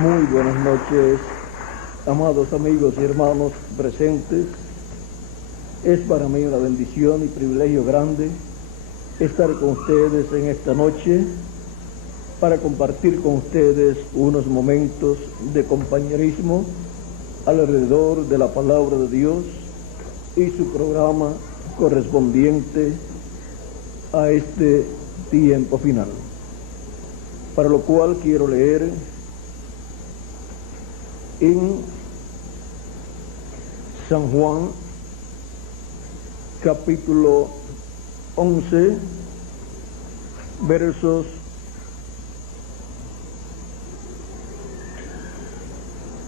Muy buenas noches, amados amigos y hermanos presentes. Es para mí una bendición y privilegio grande estar con ustedes en esta noche para compartir con ustedes unos momentos de compañerismo alrededor de la palabra de Dios y su programa correspondiente a este tiempo final. Para lo cual quiero leer en San Juan, capítulo 11, versos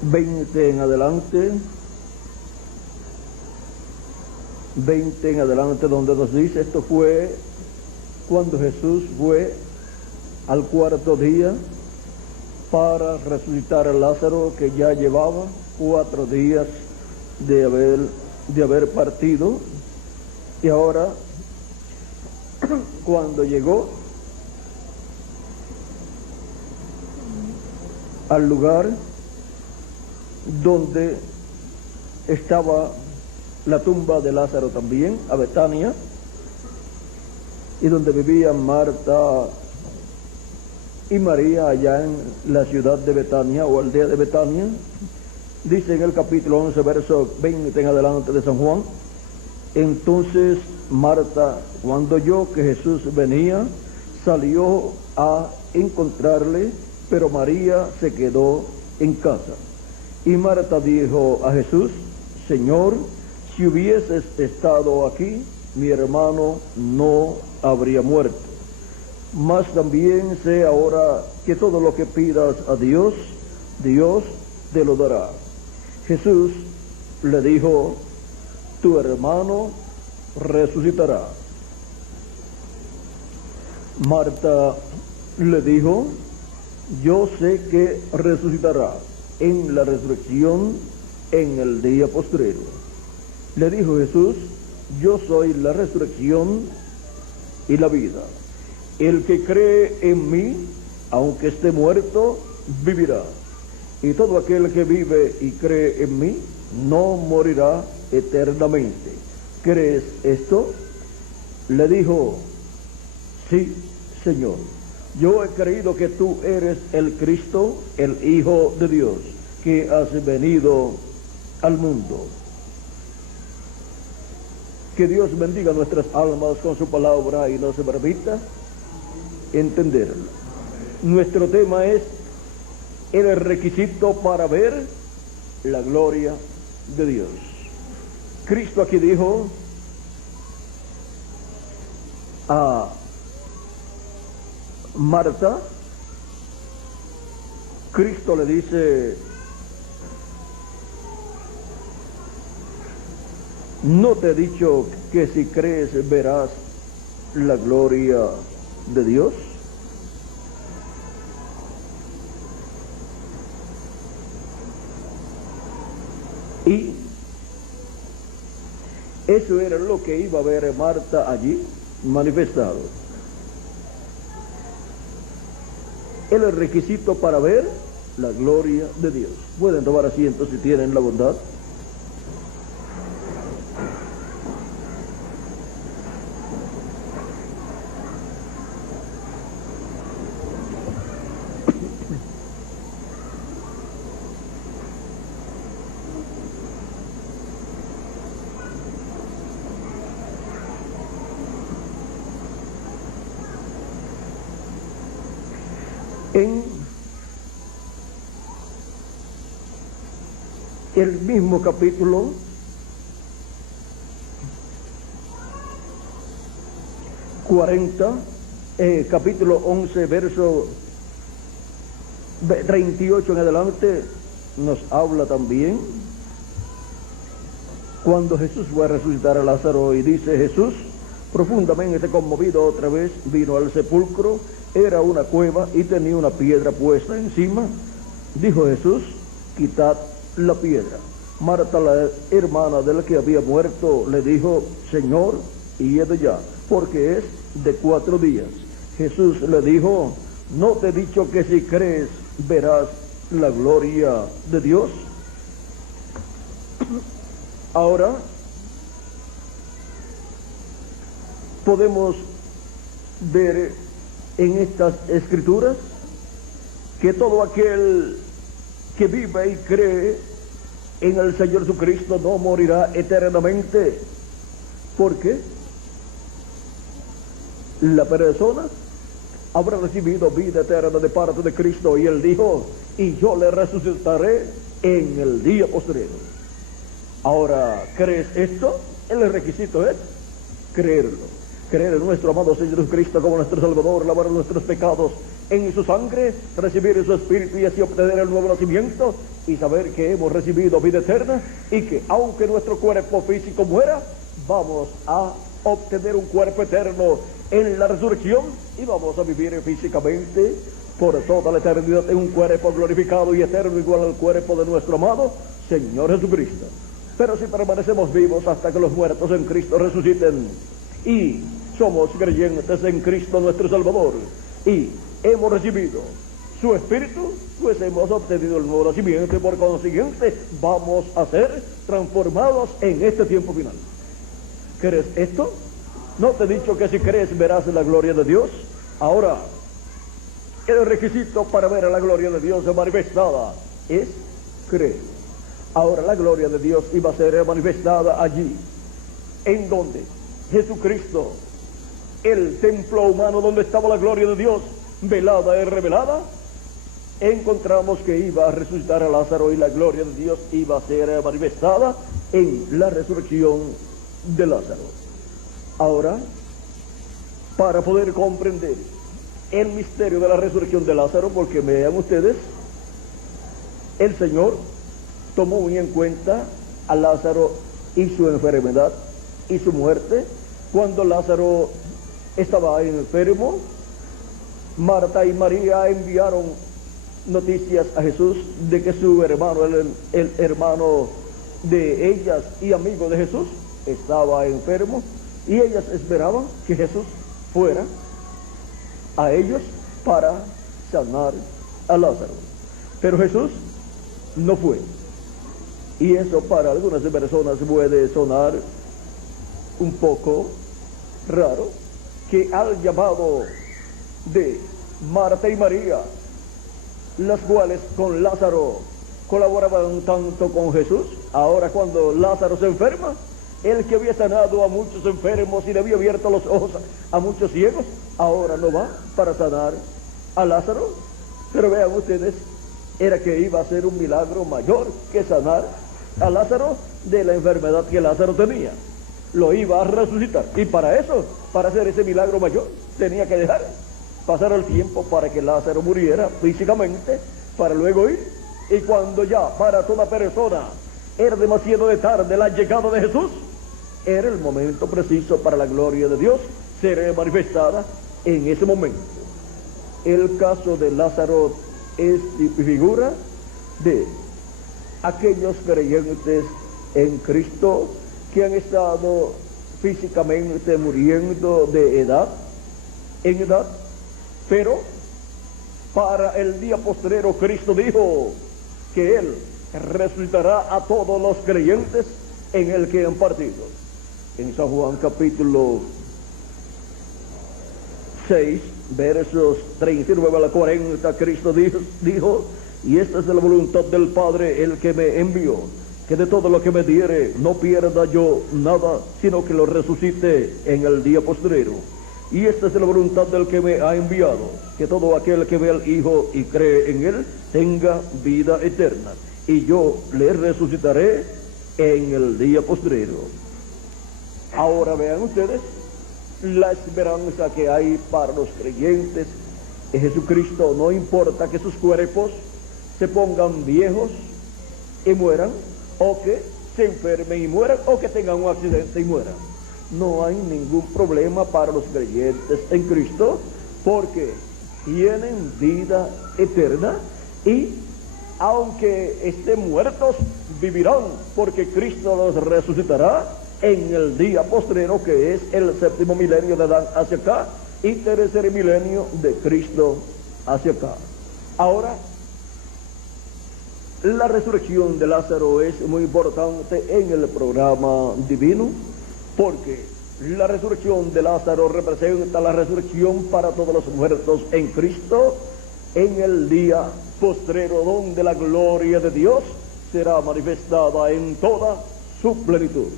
20 en adelante, donde nos dice, esto fue cuando Jesús fue al cuarto día para resucitar a Lázaro, que ya llevaba 4 días de haber partido. Y ahora, cuando llegó al lugar donde estaba la tumba de Lázaro también, a Betania, y donde vivían Marta y María, allá en la ciudad de Betania o aldea de Betania, dice en el capítulo 11, verso 20 en adelante de San Juan: entonces Marta, cuando oyó que Jesús venía, salió a encontrarle, pero María se quedó en casa. Y Marta dijo a Jesús: Señor, si hubieses estado aquí, mi hermano no habría muerto. Mas también sé ahora que todo lo que pidas a Dios, Dios te lo dará. Jesús le dijo: tu hermano resucitará. Marta le dijo: yo sé que resucitará en la resurrección en el día postrero. Le dijo Jesús: yo soy la resurrección y la vida. El que cree en mí, aunque esté muerto, vivirá. Y todo aquel que vive y cree en mí, no morirá eternamente. ¿Crees esto? Le dijo: sí, Señor. Yo he creído que tú eres el Cristo, el Hijo de Dios, que has venido al mundo. Que Dios bendiga nuestras almas con su palabra y nos permita entenderla. Nuestro tema es el requisito para ver la gloria de Dios. Cristo aquí dijo a Marta, Cristo le dice: ¿no te he dicho que si crees verás la gloria de Dios? Y eso era lo que iba a ver Marta allí manifestado. El requisito para ver la gloria de Dios. Pueden tomar asiento si tienen la bondad. En el mismo capítulo, capítulo 11, verso 38 en adelante, nos habla también cuando Jesús fue a resucitar a Lázaro, y dice Jesús, profundamente conmovido otra vez, vino al sepulcro. Era una cueva y tenía una piedra puesta encima. Dijo Jesús: quitad la piedra. Marta, la hermana del que había muerto, le dijo: Señor, id ya, porque es de 4 días. Jesús le dijo: no te he dicho que si crees verás la gloria de Dios. Ahora podemos ver en estas escrituras que todo aquel que vive y cree en el Señor Jesucristo no morirá eternamente, porque la persona habrá recibido vida eterna de parte de Cristo, y Él dijo: y yo le resucitaré en el día postrero. Ahora, ¿crees esto? El requisito es creerlo. Creer en nuestro amado Señor Jesucristo como nuestro Salvador, lavar nuestros pecados en su sangre, recibir su Espíritu y así obtener el nuevo nacimiento, y saber que hemos recibido vida eterna, y que aunque nuestro cuerpo físico muera, vamos a obtener un cuerpo eterno en la resurrección, y vamos a vivir físicamente por toda la eternidad en un cuerpo glorificado y eterno, igual al cuerpo de nuestro amado Señor Jesucristo. Pero si permanecemos vivos hasta que los muertos en Cristo resuciten, y somos creyentes en Cristo nuestro Salvador, y hemos recibido su Espíritu, pues hemos obtenido el nuevo nacimiento, y por consiguiente vamos a ser transformados en este tiempo final. ¿Crees esto? ¿No te he dicho que si crees verás la gloria de Dios? Ahora, el requisito para ver a la gloria de Dios manifestada es creer. Ahora, la gloria de Dios iba a ser manifestada allí, en donde Jesucristo, el templo humano donde estaba la gloria de Dios velada y revelada, encontramos que iba a resucitar a Lázaro, y la gloria de Dios iba a ser manifestada en la resurrección de Lázaro. Ahora, para poder comprender el misterio de la resurrección de Lázaro, porque vean ustedes, el Señor tomó muy en cuenta a Lázaro y su enfermedad y su muerte. Cuando Lázaro estaba enfermo, Marta y María enviaron noticias a Jesús de que su hermano, el hermano de ellas y amigo de Jesús, estaba enfermo, y ellas esperaban que Jesús fuera a ellos para sanar a Lázaro. Pero Jesús no fue. Y eso para algunas personas puede sonar un poco raro, que al llamado de Marta y María, las cuales con Lázaro colaboraban tanto con Jesús, ahora cuando Lázaro se enferma, el que había sanado a muchos enfermos y le había abierto los ojos a muchos ciegos, ahora no va para sanar a Lázaro. Pero vean ustedes, era que iba a ser un milagro mayor que sanar a Lázaro de la enfermedad que Lázaro tenía. Lo iba a resucitar, y para eso, para hacer ese milagro mayor, tenía que dejar pasar el tiempo para que Lázaro muriera físicamente, para luego ir. Y cuando ya para toda persona era demasiado de tarde la llegada de Jesús, era el momento preciso para la gloria de Dios ser manifestada en ese momento. El caso de Lázaro es figura de aquellos creyentes en Cristo que han estado físicamente muriendo de edad en edad, pero para el día postrero Cristo dijo que Él resucitará a todos los creyentes en el que han partido. En San Juan capítulo 6, versos 39 a la 40, Cristo dijo: y esta es la voluntad del Padre, el que me envió, que de todo lo que me diere no pierda yo nada, sino que lo resucite en el día postrero. Y esta es la voluntad del que me ha enviado, que todo aquel que ve al Hijo y cree en Él tenga vida eterna, y yo le resucitaré en el día postrero. Ahora vean ustedes la esperanza que hay para los creyentes en Jesucristo. No importa que sus cuerpos se pongan viejos y mueran, o que se enfermen y mueran, o que tengan un accidente y mueran. No hay ningún problema para los creyentes en Cristo, porque tienen vida eterna, y aunque estén muertos, vivirán, porque Cristo los resucitará en el día postrero, que es el séptimo milenio de Adán hacia acá, y tercer milenio de Cristo hacia acá. Ahora, La resurrección de Lázaro es muy importante en el programa divino, porque la resurrección de Lázaro representa la resurrección para todos los muertos en Cristo, en el día postrero donde la gloria de Dios será manifestada en toda su plenitud.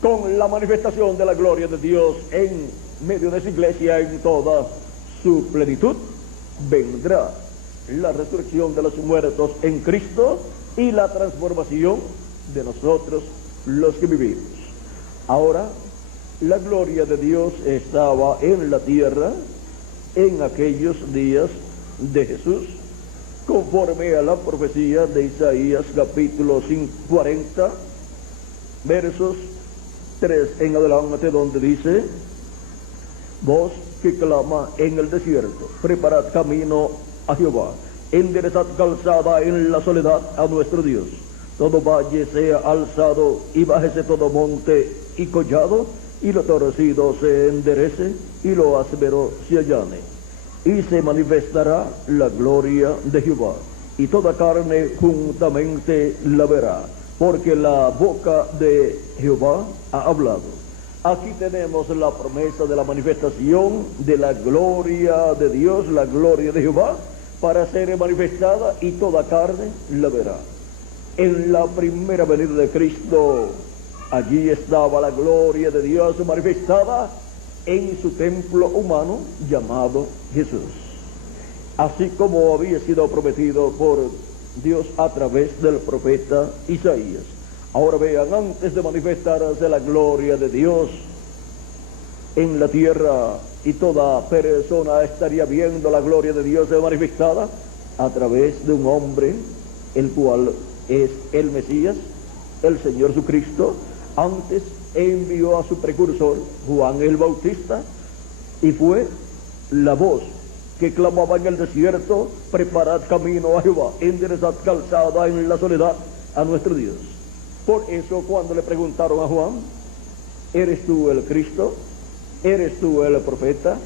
Con la manifestación de la gloria de Dios en medio de su iglesia en toda su plenitud, vendrá la resurrección de los muertos en Cristo y la transformación de nosotros los que vivimos. Ahora, la gloria de Dios estaba en la tierra en aquellos días de Jesús, conforme a la profecía de Isaías capítulo 40, versos 3 en adelante, donde dice: voz que clama en el desierto, preparad camino a Jehová, enderezad calzada en la soledad a nuestro Dios. Todo valle sea alzado y bájese todo monte y collado, y lo torcido se enderece y lo áspero se allane. Y se manifestará la gloria de Jehová, y toda carne juntamente la verá, porque la boca de Jehová ha hablado. Aquí tenemos la promesa de la manifestación de la gloria de Dios, la gloria de Jehová, para ser manifestada, y toda carne la verá. En la primera venida de Cristo, allí estaba la gloria de Dios manifestada en su templo humano llamado Jesús, así como había sido prometido por Dios a través del profeta Isaías. Ahora vean, antes de manifestarse la gloria de Dios en la tierra, y toda persona estaría viendo la gloria de Dios manifestada a través de un hombre, el cual es el Mesías, el Señor Jesucristo. Antes envió a su precursor, Juan el Bautista, y fue la voz que clamaba en el desierto: preparad camino a Jehová, enderezad calzada en la soledad a nuestro Dios. Por eso, cuando le preguntaron a Juan: ¿eres tú el Cristo? ¿Eres tú el profeta?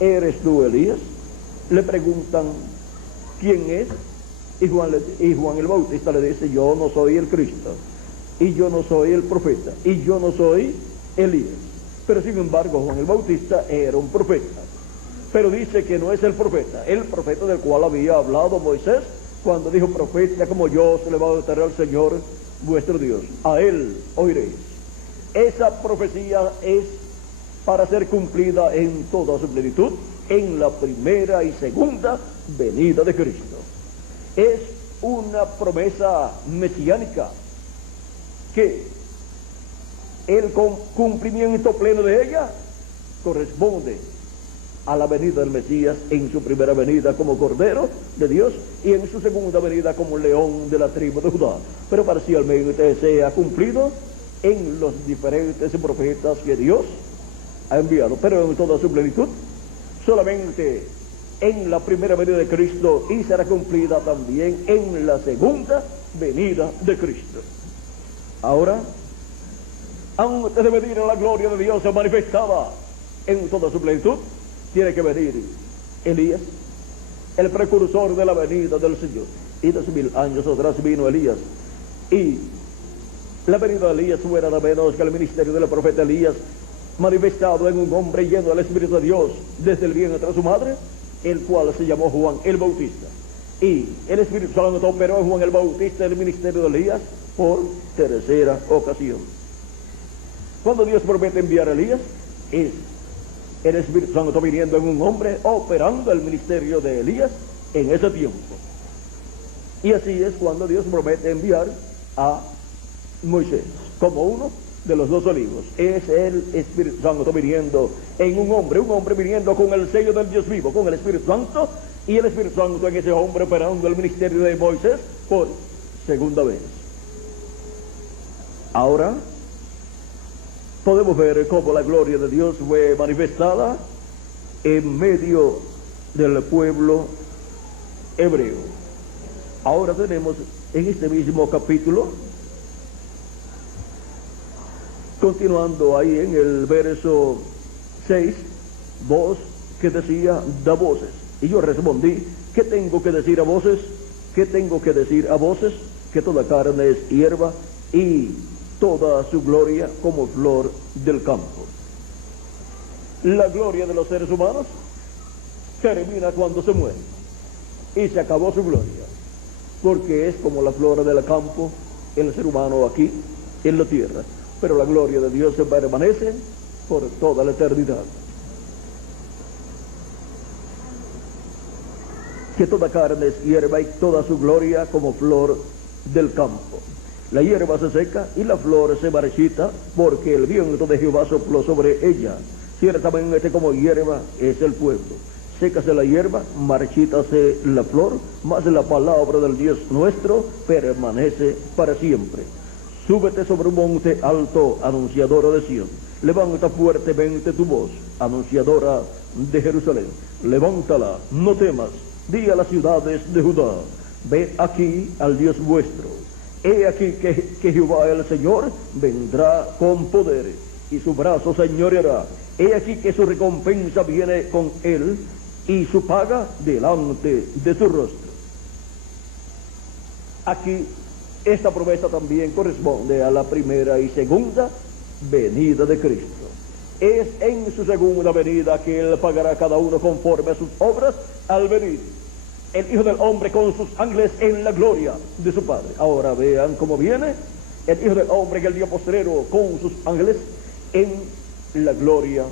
¿Eres tú Elías? Le preguntan quién es, y Juan el Bautista le dice: yo no soy el Cristo, y yo no soy el profeta, y yo no soy Elías. Pero sin embargo, Juan el Bautista era un profeta, pero dice que no es el profeta del cual había hablado Moisés, cuando dijo: profeta como yo se le va a dar al Señor vuestro Dios, a él oiréis. Esa profecía es para ser cumplida en toda su plenitud en la primera y segunda venida de Cristo. Es una promesa mesiánica que el cumplimiento pleno de ella corresponde a la venida del Mesías en su primera venida como Cordero de Dios, y en su segunda venida como León de la tribu de Judá, pero parcialmente se ha cumplido en los diferentes profetas que Dios ha enviado, pero en toda su plenitud solamente en la primera venida de Cristo, y será cumplida también en la segunda venida de Cristo. Ahora, antes de venir a la gloria de Dios manifestada en toda su plenitud, tiene que venir Elías, el precursor de la venida del Señor. Y 2000 años atrás vino Elías, y la venida de Elías fue nada menos que el ministerio del profeta Elías, manifestado en un hombre lleno del Espíritu de Dios desde el vientre de su madre, el cual se llamó Juan el Bautista. Y el Espíritu Santo operó en Juan el Bautista el ministerio de Elías por tercera ocasión. Cuando Dios promete enviar a Elías, es el Espíritu Santo viniendo en un hombre, operando el ministerio de Elías en ese tiempo. Y así es cuando Dios promete enviar a Moisés como uno de los dos olivos. Es el Espíritu Santo viniendo en un hombre viniendo con el sello del Dios vivo, con el Espíritu Santo, y el Espíritu Santo en ese hombre operando el ministerio de Moisés por segunda vez. Ahora podemos ver cómo la gloria de Dios fue manifestada en medio del pueblo hebreo. Ahora tenemos en este mismo capítulo, continuando ahí en el verso 6, voz que decía: da voces. Y yo respondí: ¿qué tengo que decir a voces? ¿qué tengo que decir a voces? Que toda carne es hierba y toda su gloria como flor del campo. La gloria de los seres humanos termina cuando se muere y se acabó su gloria, porque es como la flor del campo el ser humano aquí en la tierra, pero la gloria de Dios se permanece por toda la eternidad. Que toda carne es hierba y toda su gloria como flor del campo. La hierba se seca y la flor se marchita, porque el viento de Jehová sopló sobre ella. Ciertamente como hierba es el pueblo. Sécase la hierba, marchítase la flor, mas la palabra del Dios nuestro permanece para siempre. Súbete sobre un monte alto, anunciadora de Sión. Levanta fuertemente tu voz, anunciadora de Jerusalén. Levántala, no temas. Di a las ciudades de Judá, ve aquí al Dios vuestro. He aquí que Jehová el Señor vendrá con poder y su brazo señoreará. He aquí que su recompensa viene con él y su paga delante de su rostro. Aquí esta promesa también corresponde a la primera y segunda venida de Cristo. Es en su segunda venida que él pagará a cada uno conforme a sus obras al venir el Hijo del Hombre con sus ángeles en la gloria de su Padre. Ahora vean cómo viene el Hijo del Hombre en el día postrero con sus ángeles en la gloria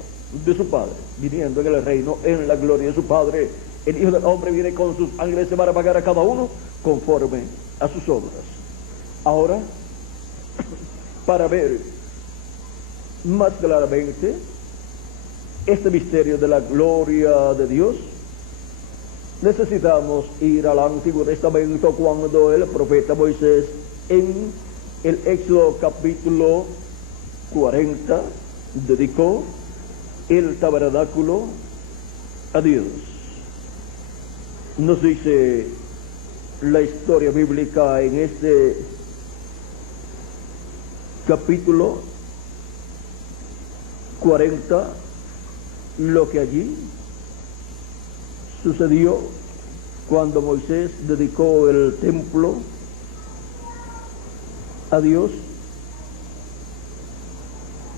de su Padre, viniendo en el reino en la gloria de su Padre. El Hijo del Hombre viene con sus ángeles para pagar a cada uno conforme a sus obras. Ahora, para ver más claramente este misterio de la gloria de Dios, necesitamos ir al Antiguo Testamento, cuando el profeta Moisés en el Éxodo capítulo 40 dedicó el tabernáculo a Dios. Nos dice la historia bíblica en este capítulo 40 lo que allí sucedió cuando Moisés dedicó el templo a Dios.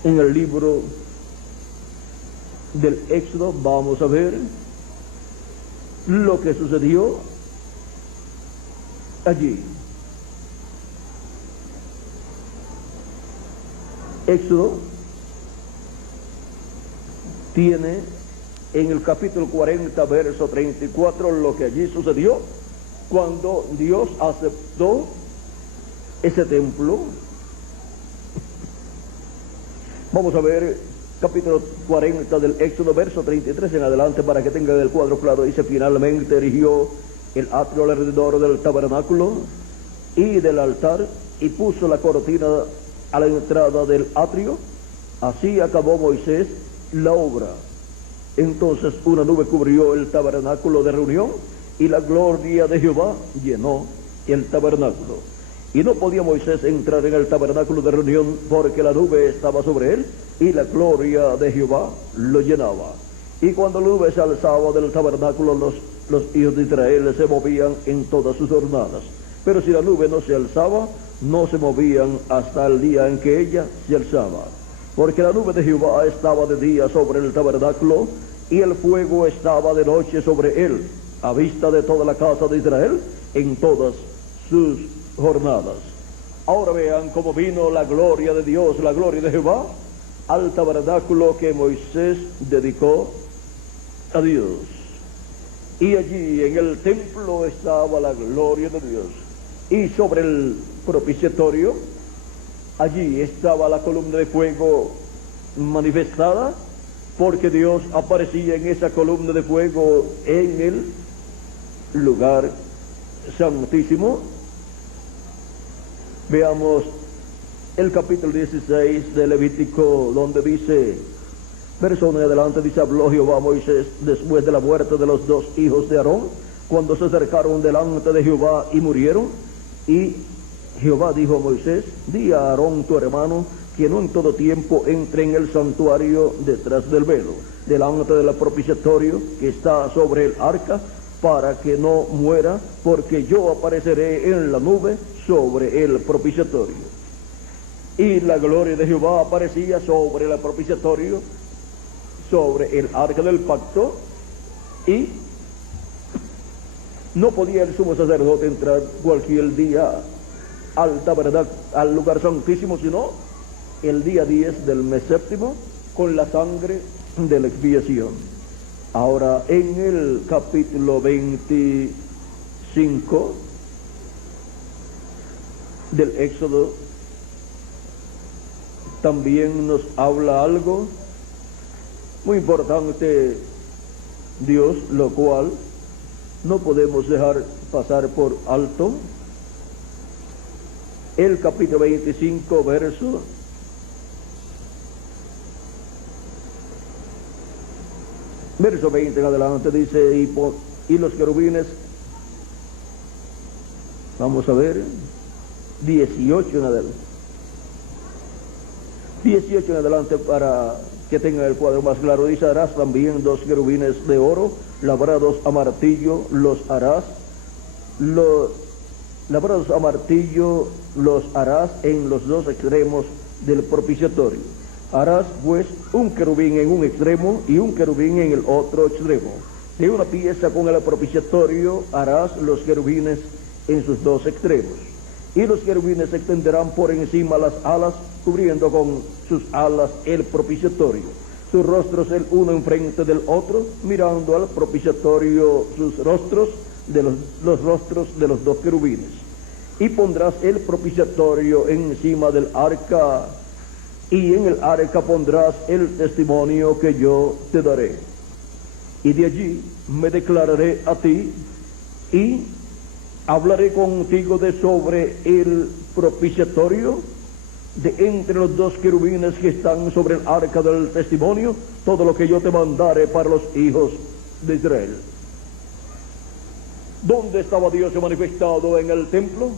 En el libro del Éxodo vamos a ver lo que sucedió allí. Éxodo tiene en el capítulo 40, verso 34, lo que allí sucedió cuando Dios aceptó ese templo. Vamos a ver capítulo 40 del Éxodo, verso 33 en adelante, para que tengan el cuadro claro. Dice: finalmente erigió el atrio alrededor del tabernáculo y del altar, y puso la cortina a la entrada del atrio. Así acabó Moisés la obra. Entonces una nube cubrió el tabernáculo de reunión, y la gloria de Jehová llenó el tabernáculo. Y no podía Moisés entrar en el tabernáculo de reunión, porque la nube estaba sobre él, y la gloria de Jehová lo llenaba. Y cuando la nube se alzaba del tabernáculo, los hijos de Israel se movían en todas sus jornadas. Pero si la nube no se alzaba, no se movían hasta el día en que ella se alzaba. Porque la nube de Jehová estaba de día sobre el tabernáculo, y el fuego estaba de noche sobre él, a vista de toda la casa de Israel en todas sus jornadas. Ahora vean cómo vino la gloria de Dios, la gloria de Jehová, al tabernáculo que Moisés dedicó a Dios. Y allí en el templo estaba la gloria de Dios, y sobre el propiciatorio allí estaba la columna de fuego manifestada, porque Dios aparecía en esa columna de fuego en el lugar santísimo. Veamos el capítulo 16 de Levítico, donde dice, verso 1 en adelante, dice: habló Jehová a Moisés después de la muerte de los dos hijos de Aarón, cuando se acercaron delante de Jehová y murieron. Y Jehová dijo a Moisés: di a Aarón tu hermano que no en todo tiempo entre en el santuario detrás del velo, delante del propiciatorio que está sobre el arca, para que no muera, porque yo apareceré en la nube sobre el propiciatorio. Y la gloria de Jehová aparecía sobre el propiciatorio, sobre el arca del pacto, y no podía el sumo sacerdote entrar cualquier día al tabernáculo, al lugar santísimo, sino el día 10 del mes séptimo, con la sangre de la expiación. Ahora, en el capítulo 25 del Éxodo, también nos habla algo muy importante Dios, lo cual no podemos dejar pasar por alto. El capítulo 25, verso 20 en adelante dice, y los querubines, vamos a ver, 18 en adelante. 18 en adelante para que tengan el cuadro más claro. Dice, harás también 2 querubines de oro, labrados a martillo, los harás en los 2 extremos del propiciatorio. Harás pues un querubín en un extremo y un querubín en el otro extremo. De una pieza con el propiciatorio harás los querubines en sus 2 extremos. Y los querubines se extenderán por encima las alas, cubriendo con sus alas el propiciatorio. Sus rostros el uno enfrente del otro, mirando al propiciatorio sus rostros, los rostros de los 2 querubines. Y pondrás el propiciatorio encima del arca, y en el arca pondrás el testimonio que yo te daré. Y de allí me declararé a ti, y hablaré contigo de sobre el propiciatorio, de entre los 2 querubines que están sobre el arca del testimonio, todo lo que yo te mandare para los hijos de Israel. ¿Dónde estaba Dios manifestado en el templo?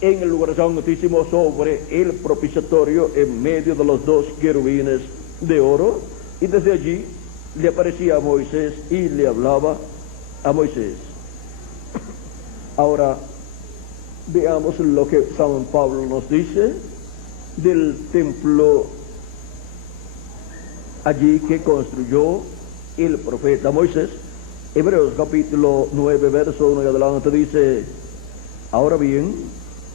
En el lugar santísimo, sobre el propiciatorio, en medio de los 2 querubines de oro, y desde allí le aparecía a Moisés y le hablaba a Moisés. Ahora veamos lo que San Pablo nos dice del templo allí que construyó el profeta Moisés. Hebreos capítulo 9, verso 1 y adelante dice, ahora bien,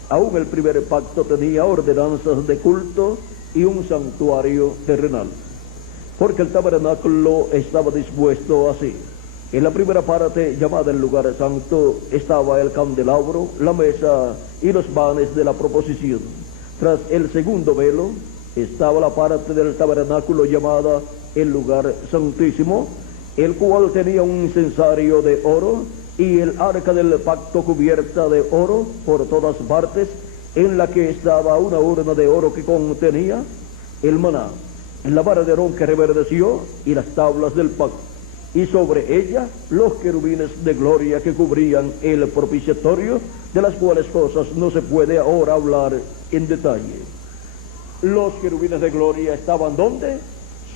aún el primer pacto tenía ordenanzas de culto y un santuario terrenal, porque el tabernáculo estaba dispuesto así. En la primera parte, llamada el lugar santo, estaba el candelabro, la mesa y los panes de la proposición. Tras el segundo velo estaba la parte del tabernáculo llamada el lugar santísimo, el cual tenía un incensario de oro y el arca del pacto cubierta de oro por todas partes, en la que estaba una urna de oro que contenía el maná, la vara de Aarón que reverdeció y las tablas del pacto, y sobre ella los querubines de gloria que cubrían el propiciatorio, de las cuales cosas no se puede ahora hablar en detalle. Los querubines de gloria estaban ¿dónde?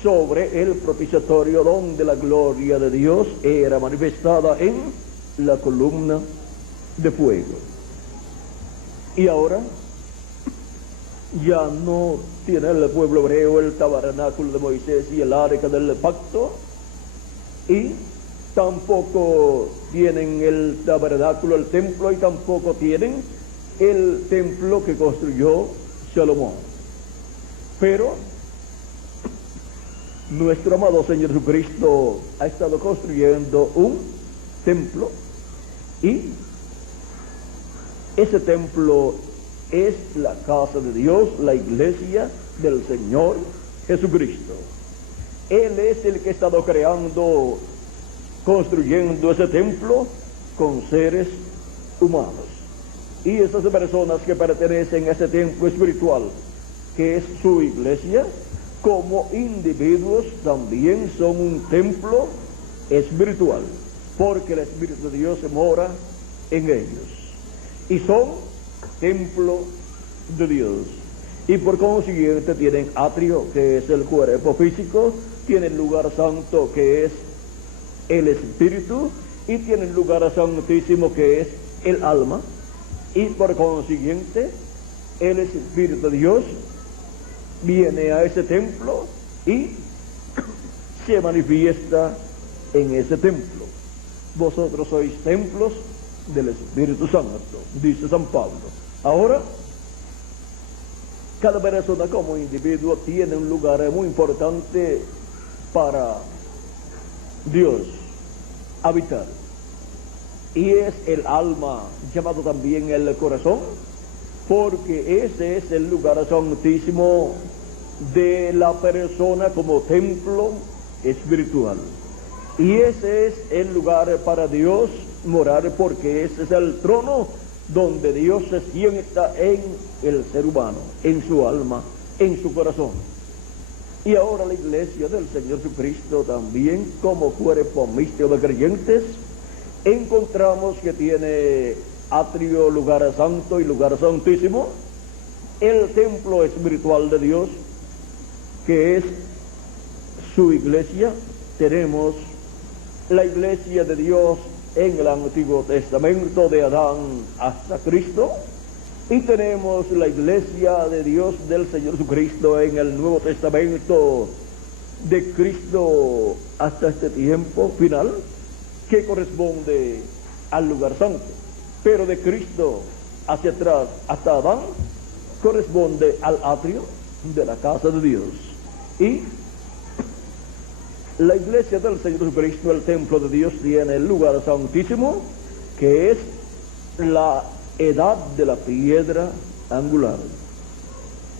Sobre el propiciatorio, donde la gloria de Dios era manifestada en la columna de fuego. Y ahora ya no tiene el pueblo hebreo el tabernáculo de Moisés y el arca del pacto, y tampoco tienen el tabernáculo, el templo, y tampoco tienen el templo que construyó Salomón. Pero nuestro amado Señor Jesucristo ha estado construyendo un templo, y ese templo es la casa de Dios, la iglesia del Señor Jesucristo. Él es el que ha estado construyendo ese templo con seres humanos. Y esas personas que pertenecen a ese templo espiritual, que es su iglesia, como individuos también son un templo espiritual, porque el Espíritu de Dios mora en ellos, y son templo de Dios, y por consiguiente tienen atrio, que es el cuerpo físico, tienen lugar santo, que es el Espíritu, y tiene el lugar santísimo que es el alma, y por consiguiente el Espíritu de Dios viene a ese templo y se manifiesta en ese templo. Vosotros sois templos del Espíritu Santo, dice San Pablo. Ahora, cada persona como individuo tiene un lugar muy importante para Dios habitar, y es el alma, llamado también el corazón, porque ese es el lugar santísimo de la persona como templo espiritual, y ese es el lugar para Dios morar, porque ese es el trono donde Dios se sienta en el ser humano, en su alma, en su corazón. Y ahora la iglesia del Señor Jesucristo también, como cuerpo místico de creyentes, encontramos que tiene atrio, lugar santo y lugar santísimo, el templo espiritual de Dios, que es su iglesia. Tenemos la iglesia de Dios en el Antiguo Testamento, de Adán hasta Cristo, y tenemos la iglesia de Dios del Señor Jesucristo en el Nuevo Testamento, de Cristo hasta este tiempo final, que corresponde al lugar santo. Pero de Cristo hacia atrás hasta Adán corresponde al atrio de la casa de Dios. Y la iglesia del Señor Jesucristo, el templo de Dios, tiene el lugar santísimo, que es la edad de la piedra angular.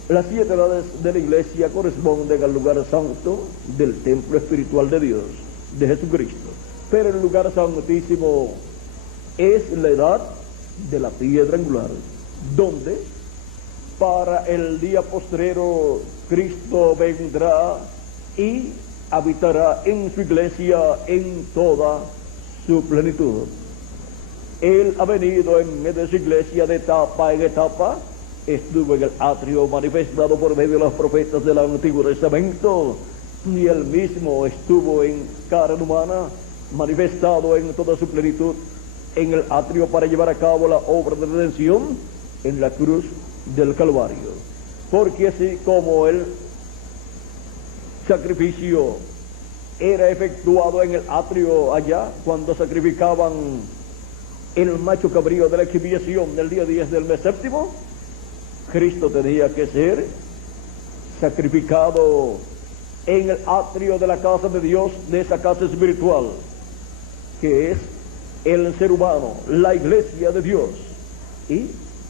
Las 7 edades de la iglesia corresponden al lugar santo del templo espiritual de Dios, de Jesucristo. Pero el lugar santísimo es la edad de la piedra angular, donde para el día postrero Cristo vendrá y habitará en su iglesia en toda su plenitud. Él ha venido en medio de su iglesia de etapa en etapa, estuvo en el atrio manifestado por medio de los profetas del Antiguo Testamento, y él mismo estuvo en carne humana, manifestado en toda su plenitud en el atrio para llevar a cabo la obra de redención en la cruz del Calvario. Porque así como el sacrificio era efectuado en el atrio allá, cuando sacrificaban el macho cabrío de la expiación del día 10 del mes séptimo, Cristo tenía que ser sacrificado en el atrio de la casa de Dios, de esa casa espiritual, que es el ser humano, la iglesia de Dios. Y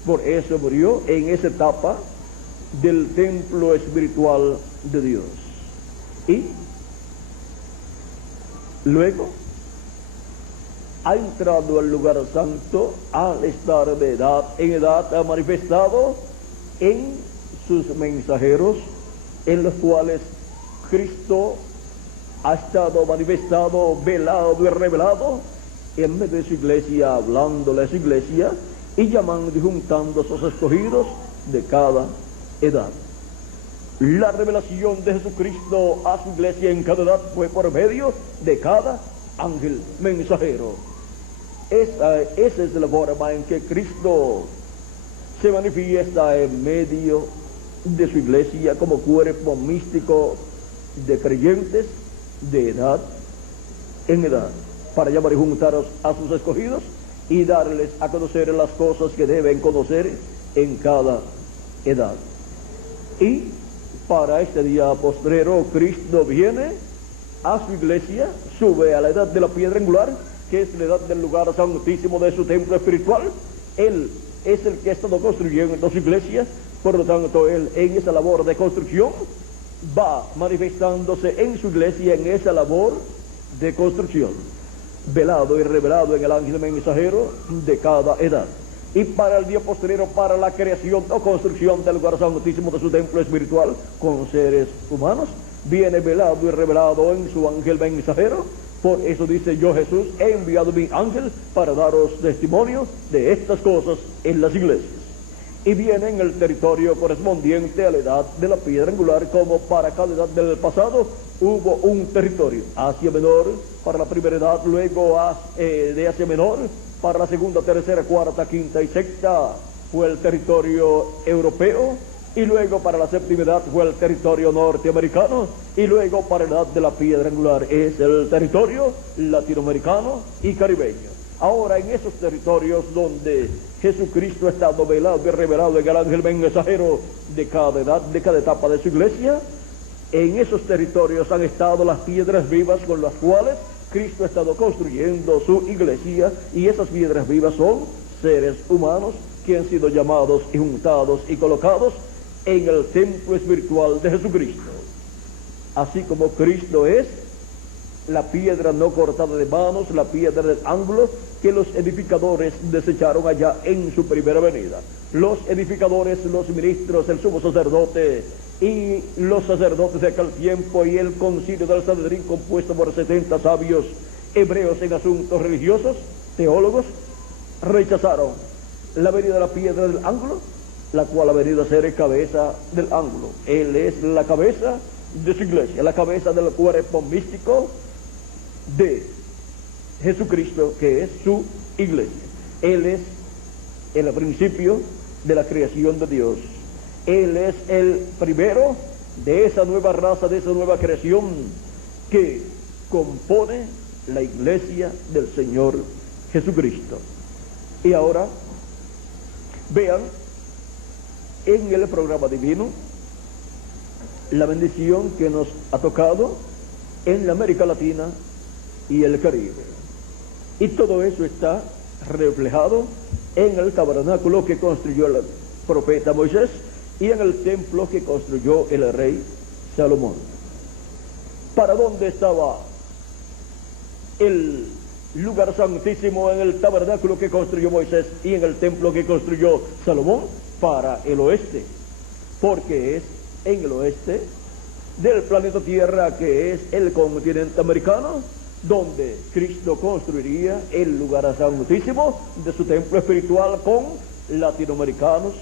por eso murió en esa etapa del templo espiritual de Dios. Y luego ha entrado al lugar santo al estar de edad en edad, ha manifestado en sus mensajeros, en los cuales Cristo ha estado manifestado, velado y revelado en medio de su iglesia, hablándole a su iglesia y llamando y juntando a sus escogidos de cada edad. La revelación de Jesucristo a su iglesia en cada edad fue por medio de cada ángel mensajero. Esa es la forma en que Cristo se manifiesta en medio de su iglesia como cuerpo místico de creyentes de edad en edad, para llamar y juntar a sus escogidos y darles a conocer las cosas que deben conocer en cada edad. Y para este día postrero, Cristo viene a su iglesia, sube a la edad de la piedra angular, que es la edad del lugar santísimo de su templo espiritual. Él es el que ha estado construyendo su iglesia, por lo tanto, él en esa labor de construcción va manifestándose en su iglesia en esa labor de construcción, velado y revelado en el ángel mensajero de cada edad. Y para el día posterior, para la creación o construcción del lugar santísimo de su templo espiritual con seres humanos, viene velado y revelado en su ángel mensajero. Por eso dice: yo, Jesús, he enviado mi ángel para daros testimonio de estas cosas en las iglesias. Y viene en el territorio correspondiente a la edad de la piedra angular, como para cada edad del pasado, hubo un territorio, Asia Menor para la primera edad, luego de Asia Menor para la segunda, tercera, cuarta, quinta y sexta fue el territorio europeo, y luego para la séptima edad fue el territorio norteamericano, y luego para la edad de la piedra angular es el territorio latinoamericano y caribeño. Ahora, en esos territorios donde Jesucristo ha estado velado y revelado en el ángel mensajero de cada edad, de cada etapa de su iglesia, en esos territorios han estado las piedras vivas con las cuales Cristo ha estado construyendo su iglesia, y esas piedras vivas son seres humanos que han sido llamados y juntados y colocados en el templo espiritual de Jesucristo. Así como Cristo es la piedra no cortada de manos, la piedra del ángulo que los edificadores desecharon allá en su primera venida. Los edificadores, los ministros, el sumo sacerdote y los sacerdotes de aquel tiempo, y el concilio del Sanedrín compuesto por 70 sabios hebreos en asuntos religiosos, teólogos, rechazaron la venida de la piedra del ángulo, la cual ha venido a ser cabeza del ángulo. Él es la cabeza de su iglesia, la cabeza del cuerpo místico de Jesucristo, que es su iglesia. Él es el principio de la creación de Dios. Él es el primero de esa nueva raza, de esa nueva creación que compone la iglesia del Señor Jesucristo. Y ahora vean en el programa divino la bendición que nos ha tocado en la América Latina y el Caribe. Y todo eso está reflejado en el tabernáculo que construyó el profeta Moisés y en el templo que construyó el rey Salomón. ¿Para dónde estaba el lugar santísimo en el tabernáculo que construyó Moisés y en el templo que construyó Salomón? Para el oeste, porque es en el oeste del planeta Tierra, que es el continente americano, donde Cristo construiría el lugar santísimo de su templo espiritual con latinoamericanos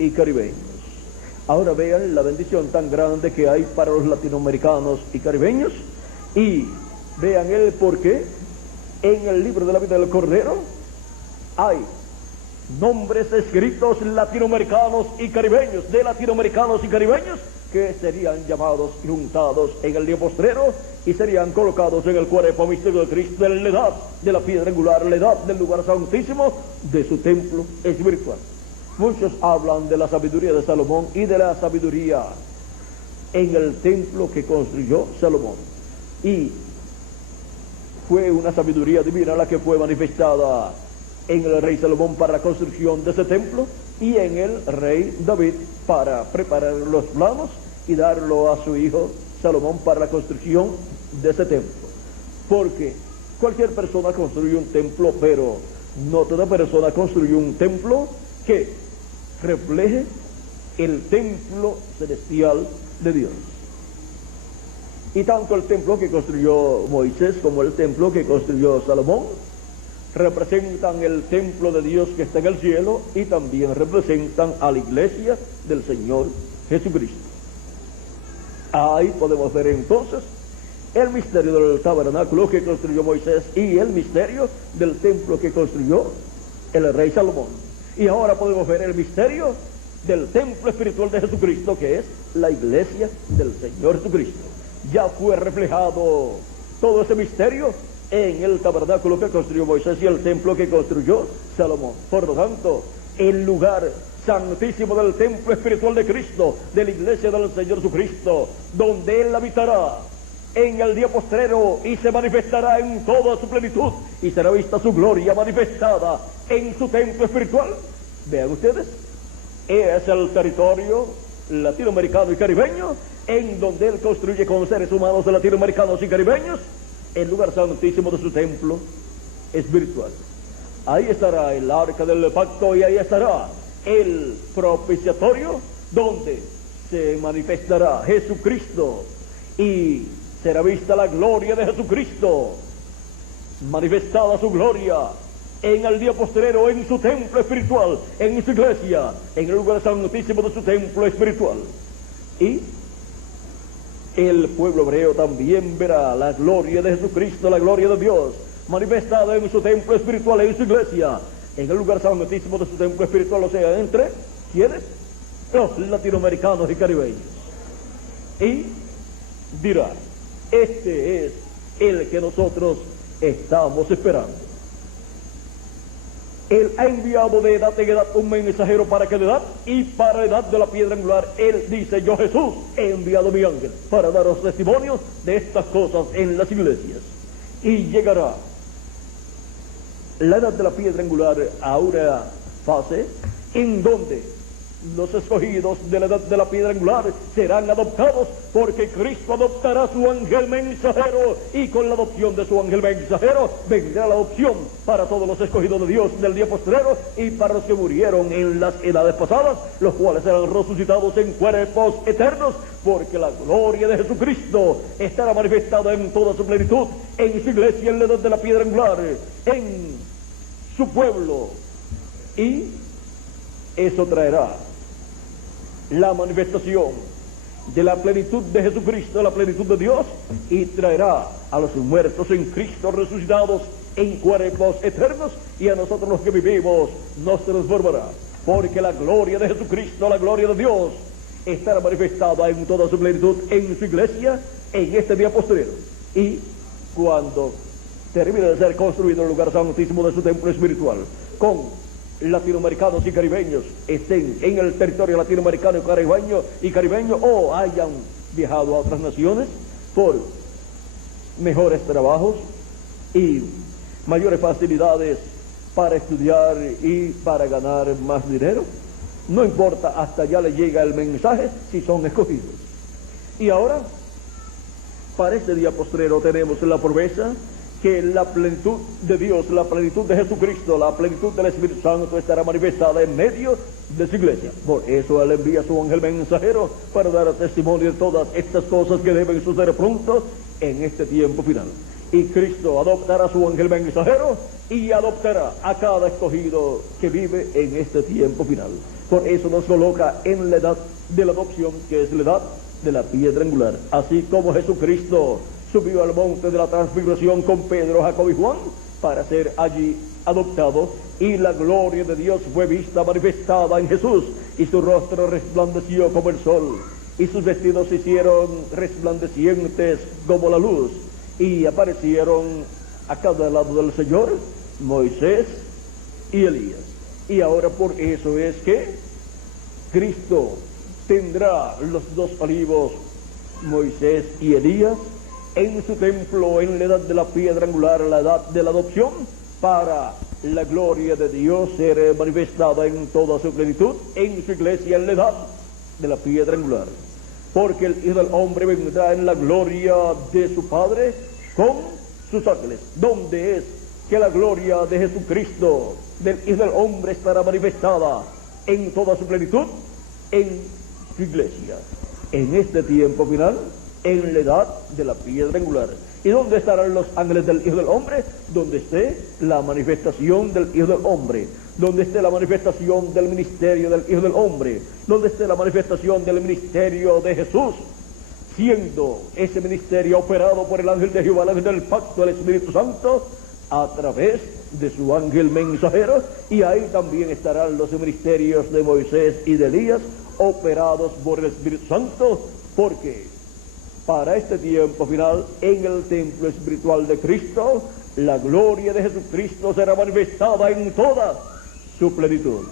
y caribeños. Ahora vean la bendición tan grande que hay para los latinoamericanos y caribeños, y vean el porqué. En el libro de la vida del Cordero hay nombres escritos latinoamericanos y caribeños, de latinoamericanos y caribeños, que serían llamados y juntados en el día postrero y serían colocados en el cuerpo místico de Cristo, en la edad de la piedra angular, la edad del lugar santísimo de su templo espiritual. Muchos hablan de la sabiduría de Salomón y de la sabiduría en el templo que construyó Salomón, y fue una sabiduría divina la que fue manifestada en el rey Salomón para la construcción de ese templo, y en el rey David para preparar los planos y darlo a su hijo Salomón para la construcción de ese templo. Porque cualquier persona construye un templo, pero no toda persona construye un templo que refleje el templo celestial de Dios. Y tanto el templo que construyó Moisés como el templo que construyó Salomón representan el templo de Dios que está en el cielo, y también representan a la iglesia del Señor Jesucristo. Ahí podemos ver entonces el misterio del tabernáculo que construyó Moisés y el misterio del templo que construyó el rey Salomón. Y ahora podemos ver el misterio del templo espiritual de Jesucristo, que es la iglesia del Señor Jesucristo. Ya fue reflejado todo ese misterio en el tabernáculo que construyó Moisés y el templo que construyó Salomón. Por lo tanto, el lugar santísimo del templo espiritual de Cristo, de la iglesia del Señor Jesucristo, donde Él habitará en el día postrero y se manifestará en toda su plenitud, y será vista su gloria manifestada en su templo espiritual. Vean ustedes, es el territorio latinoamericano y caribeño, en donde Él construye con seres humanos latinoamericanos y caribeños el lugar santísimo de su templo espiritual. Ahí estará el arca del pacto, y ahí estará el propiciatorio, donde se manifestará Jesucristo y será vista la gloria de Jesucristo, manifestada su gloria en el día postrero en su templo espiritual, en su iglesia, en el lugar santísimo de su templo espiritual. Y el pueblo hebreo también verá la gloria de Jesucristo, la gloria de Dios, manifestada en su templo espiritual, en su iglesia, en el lugar santísimo de su templo espiritual, o sea, entre, ¿quiénes? Los latinoamericanos y caribeños. Y dirá, este es el que nosotros estamos esperando. Él ha enviado de edad en edad un mensajero para que de edad y para la edad de la piedra angular. Él dice, yo Jesús he enviado mi ángel para daros testimonio de estas cosas en las iglesias. Y llegará la edad de la piedra angular a una fase en donde los escogidos de la edad de la piedra angular serán adoptados, porque Cristo adoptará su ángel mensajero, y con la adopción de su ángel mensajero vendrá la adopción para todos los escogidos de Dios del día postrero, y para los que murieron en las edades pasadas, los cuales serán resucitados en cuerpos eternos, porque la gloria de Jesucristo estará manifestada en toda su plenitud, en su iglesia, en la edad de la piedra angular, en su pueblo, y eso traerá la manifestación de la plenitud de Jesucristo, la plenitud de Dios, y traerá a los muertos en Cristo resucitados en cuerpos eternos, y a nosotros los que vivimos nos transformará, porque la gloria de Jesucristo, la gloria de Dios, estará manifestada en toda su plenitud en su iglesia en este día postrero. Y cuando termine de ser construido el lugar santísimo de su templo espiritual, con latinoamericanos y caribeños estén en el territorio latinoamericano y caribeño, o hayan viajado a otras naciones por mejores trabajos y mayores facilidades para estudiar y para ganar más dinero, no importa, hasta allá le llega el mensaje si son escogidos. Y ahora, para este día postrero tenemos la promesa que la plenitud de Dios, la plenitud de Jesucristo, la plenitud del Espíritu Santo estará manifestada en medio de su iglesia. Por eso Él envía a su ángel mensajero para dar testimonio de todas estas cosas que deben suceder pronto en este tiempo final. Y Cristo adoptará a su ángel mensajero y adoptará a cada escogido que vive en este tiempo final. Por eso nos coloca en la edad de la adopción, que es la edad de la piedra angular. Así como Jesucristo subió al monte de la transfiguración con Pedro, Jacob y Juan para ser allí adoptado, y la gloria de Dios fue vista manifestada en Jesús, y su rostro resplandeció como el sol, y sus vestidos se hicieron resplandecientes como la luz, y aparecieron a cada lado del Señor Moisés y Elías. Y ahora por eso es que Cristo tendrá los dos olivos, Moisés y Elías, en su templo, en la edad de la piedra angular, la edad de la adopción, para la gloria de Dios ser manifestada en toda su plenitud, en su iglesia, en la edad de la piedra angular. Porque el Hijo del Hombre vendrá en la gloria de su Padre con sus ángeles. ¿Dónde es que la gloria de Jesucristo, del Hijo del Hombre, estará manifestada en toda su plenitud? En su iglesia, en este tiempo final, en la edad de la piedra angular. ¿Y dónde estarán los ángeles del Hijo del Hombre? Donde esté la manifestación del Hijo del Hombre, donde esté la manifestación del ministerio del Hijo del Hombre, donde esté la manifestación del ministerio de Jesús, siendo ese ministerio operado por el ángel de Jehová, el ángel del pacto, el Espíritu Santo, a través de su ángel mensajero. Y ahí también estarán los ministerios de Moisés y de Elías, operados por el Espíritu Santo, porque para este tiempo final, en el templo espiritual de Cristo, la gloria de Jesucristo será manifestada en toda su plenitud.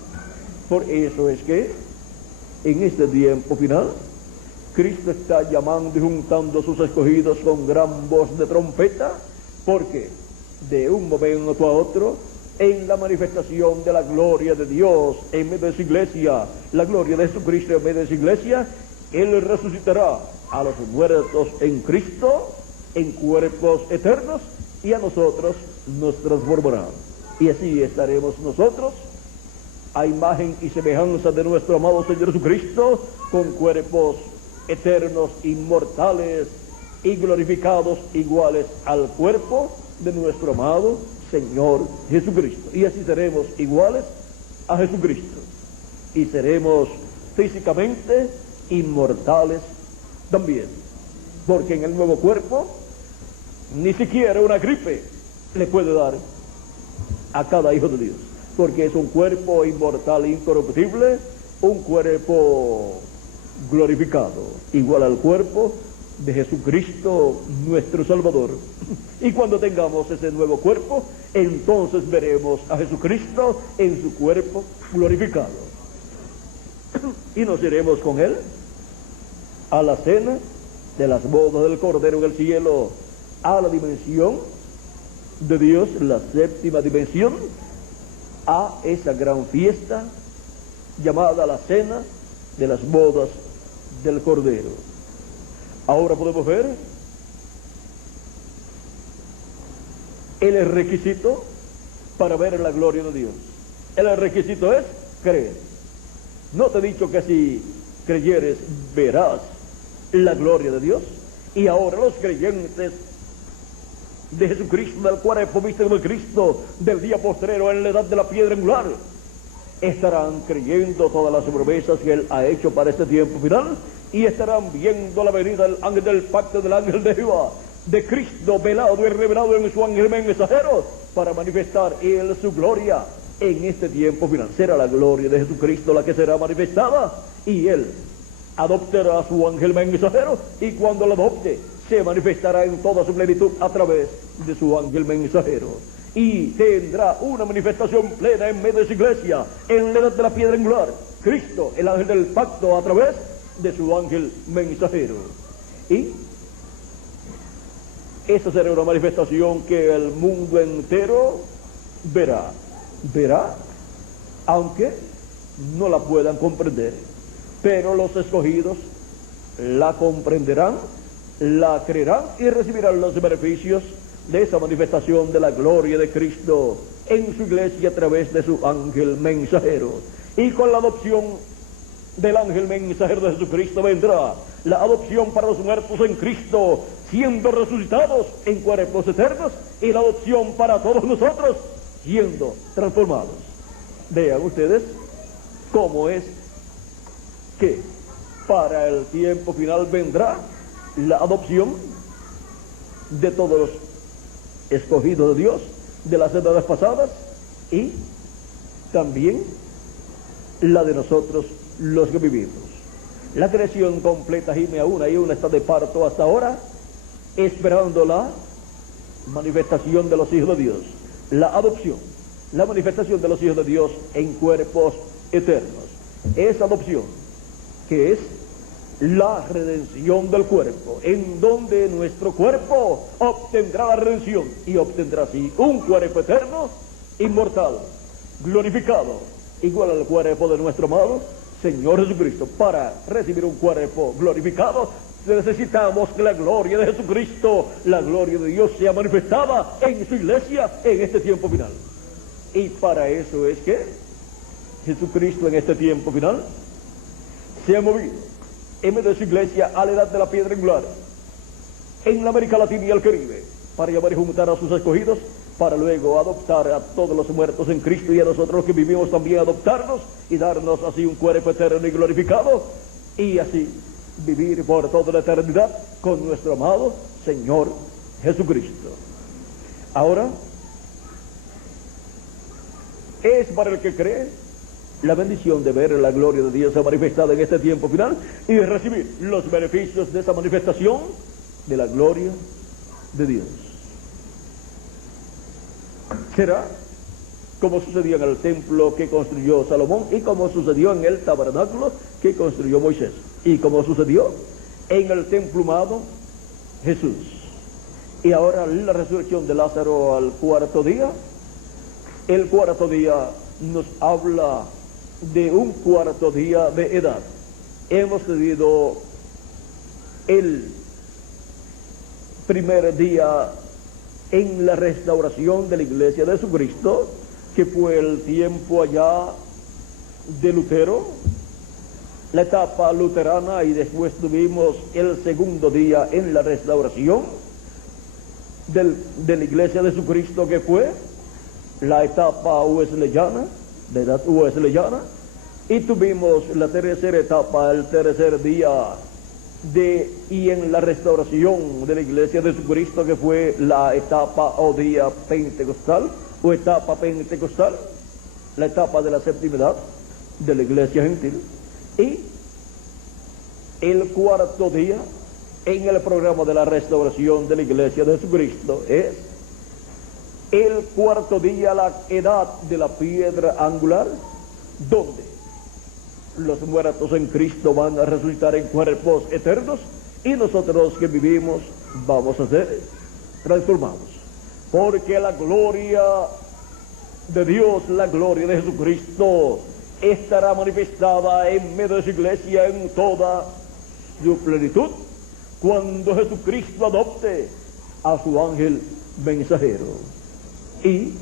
Por eso es que en este tiempo final, Cristo está llamando y juntando a sus escogidos con gran voz de trompeta, porque de un momento a otro, en la manifestación de la gloria de Dios en medio de su iglesia, la gloria de Jesucristo en medio de su iglesia, Él resucitará a los muertos en Cristo, en cuerpos eternos, y a nosotros nos transformará. Y así estaremos nosotros, a imagen y semejanza de nuestro amado Señor Jesucristo, con cuerpos eternos, inmortales y glorificados, iguales al cuerpo de nuestro amado Señor Jesucristo. Y así seremos iguales a Jesucristo, y seremos físicamente inmortales también. porque en el nuevo cuerpo ni siquiera una gripe le puede dar a cada hijo de Dios, porque es un cuerpo inmortal e incorruptible, un cuerpo glorificado, igual al cuerpo de Jesucristo nuestro Salvador. Y cuando tengamos ese nuevo cuerpo, entonces veremos a Jesucristo en su cuerpo glorificado, y nos iremos con Él a la cena de las bodas del Cordero en el cielo, a la dimensión de Dios, la séptima dimensión, a esa gran fiesta llamada la cena de las bodas del Cordero. Ahora podemos ver el requisito para ver la gloria de Dios. El requisito es creer. ¿No te he dicho que si creyeres verás la gloria de Dios? Y ahora los creyentes de Jesucristo, del cuerpo místico de Cristo, del día postrero en la edad de la piedra angular, estarán creyendo todas las promesas que Él ha hecho para este tiempo final, y estarán viendo la venida del ángel del pacto, del ángel de Jehová, de Cristo velado y revelado en su ángel mensajero, para manifestar Él su gloria en este tiempo final. Será la gloria de Jesucristo la que será manifestada, y Él adoptará a su ángel mensajero, y cuando lo adopte se manifestará en toda su plenitud a través de su ángel mensajero, y tendrá una manifestación plena en medio de su iglesia en la edad de la piedra angular, Cristo, el ángel del pacto, a través de su ángel mensajero. Y esa será una manifestación que el mundo entero verá, aunque no la puedan comprender, pero los escogidos la comprenderán, la creerán y recibirán los beneficios de esa manifestación de la gloria de Cristo en su iglesia a través de su ángel mensajero. Y con la adopción del ángel mensajero de Jesucristo vendrá la adopción para los muertos en Cristo, siendo resucitados en cuerpos eternos, y la adopción para todos nosotros, siendo transformados. Vean ustedes cómo es que para el tiempo final vendrá la adopción de todos los escogidos de Dios de las edades pasadas, y también la de nosotros los que vivimos. La creación completa gime a una, y una está de parto hasta ahora, esperando la manifestación de los hijos de Dios, la adopción, la manifestación de los hijos de Dios en cuerpos eternos. Esa adopción, que es la redención del cuerpo, en donde nuestro cuerpo obtendrá la redención, y obtendrá así un cuerpo eterno, inmortal, glorificado, igual al cuerpo de nuestro amado Señor Jesucristo. Para recibir un cuerpo glorificado necesitamos que la gloria de Jesucristo, la gloria de Dios, sea manifestada en su iglesia en este tiempo final. Y para eso es que Jesucristo en este tiempo final se ha movido en medio de su iglesia a la edad de la piedra angular, en la América Latina y el Caribe, para llamar y juntar a sus escogidos, para luego adoptar a todos los muertos en Cristo, y a nosotros los que vivimos también adoptarnos, y darnos así un cuerpo eterno y glorificado, y así vivir por toda la eternidad con nuestro amado Señor Jesucristo. Ahora, es para el que cree la bendición de ver la gloria de Dios manifestada en este tiempo final, y de recibir los beneficios de esa manifestación de la gloria de Dios. Será como sucedió en el templo que construyó Salomón, y como sucedió en el tabernáculo que construyó Moisés, y como sucedió en el templo amado Jesús. Y ahora la resurrección de Lázaro al cuarto día. El cuarto día nos habla de un cuarto día de edad. Hemos tenido el primer día en la restauración de la iglesia de Jesucristo, que fue el tiempo allá de Lutero, la etapa luterana, y después tuvimos el segundo día en la restauración de la iglesia de Jesucristo, que fue la etapa wesleyana, de edad wesleyana, y tuvimos la tercera etapa, el tercer día y en la restauración de la iglesia de Jesucristo, que fue la etapa o día pentecostal, o etapa pentecostal, la etapa de la septimidad de la iglesia gentil, y el cuarto día en el programa de la restauración de la iglesia de Jesucristo es el cuarto día, la edad de la piedra angular, donde los muertos en Cristo van a resucitar en cuerpos eternos, y nosotros los que vivimos vamos a ser transformados, porque la gloria de Dios, la gloria de Jesucristo, estará manifestada en medio de su iglesia en toda su plenitud, cuando Jesucristo adopte a su ángel mensajero. Y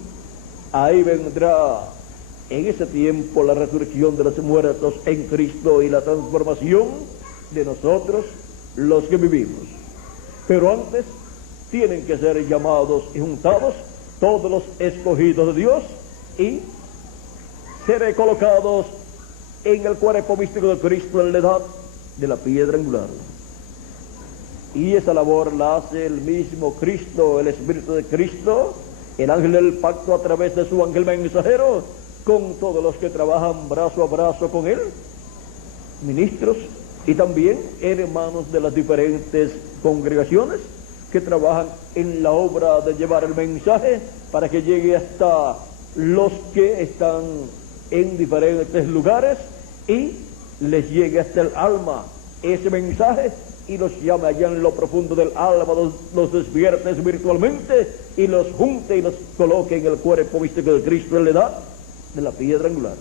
ahí vendrá en ese tiempo la resurrección de los muertos en Cristo y la transformación de nosotros los que vivimos. Pero antes tienen que ser llamados y juntados todos los escogidos de Dios y ser colocados en el cuerpo místico de Cristo en la edad de la piedra angular. Y esa labor la hace el mismo Cristo, el Espíritu de Cristo, el ángel del pacto a través de su ángel mensajero, con todos los que trabajan brazo a brazo con él, ministros y también hermanos de las diferentes congregaciones que trabajan en la obra de llevar el mensaje para que llegue hasta los que están en diferentes lugares y les llegue hasta el alma ese mensaje y los llame allá en lo profundo del alma, los despierte espiritualmente y los junte y los coloque en el cuerpo místico de Cristo en la edad de la piedra angular.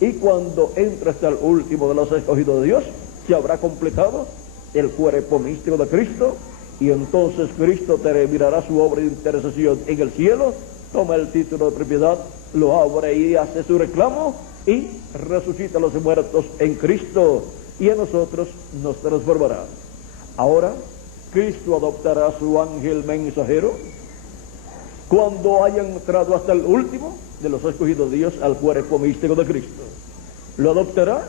Y cuando entre hasta el último de los escogidos de Dios, se habrá completado el cuerpo místico de Cristo, y entonces Cristo terminará su obra de intercesión en el cielo, toma el título de propiedad, lo abre y hace su reclamo, y resucita a los muertos en Cristo, y a nosotros nos transformará. Ahora, Cristo adoptará a su ángel mensajero cuando haya entrado hasta el último de los escogidos de Dios al cuerpo místico de Cristo. Lo adoptará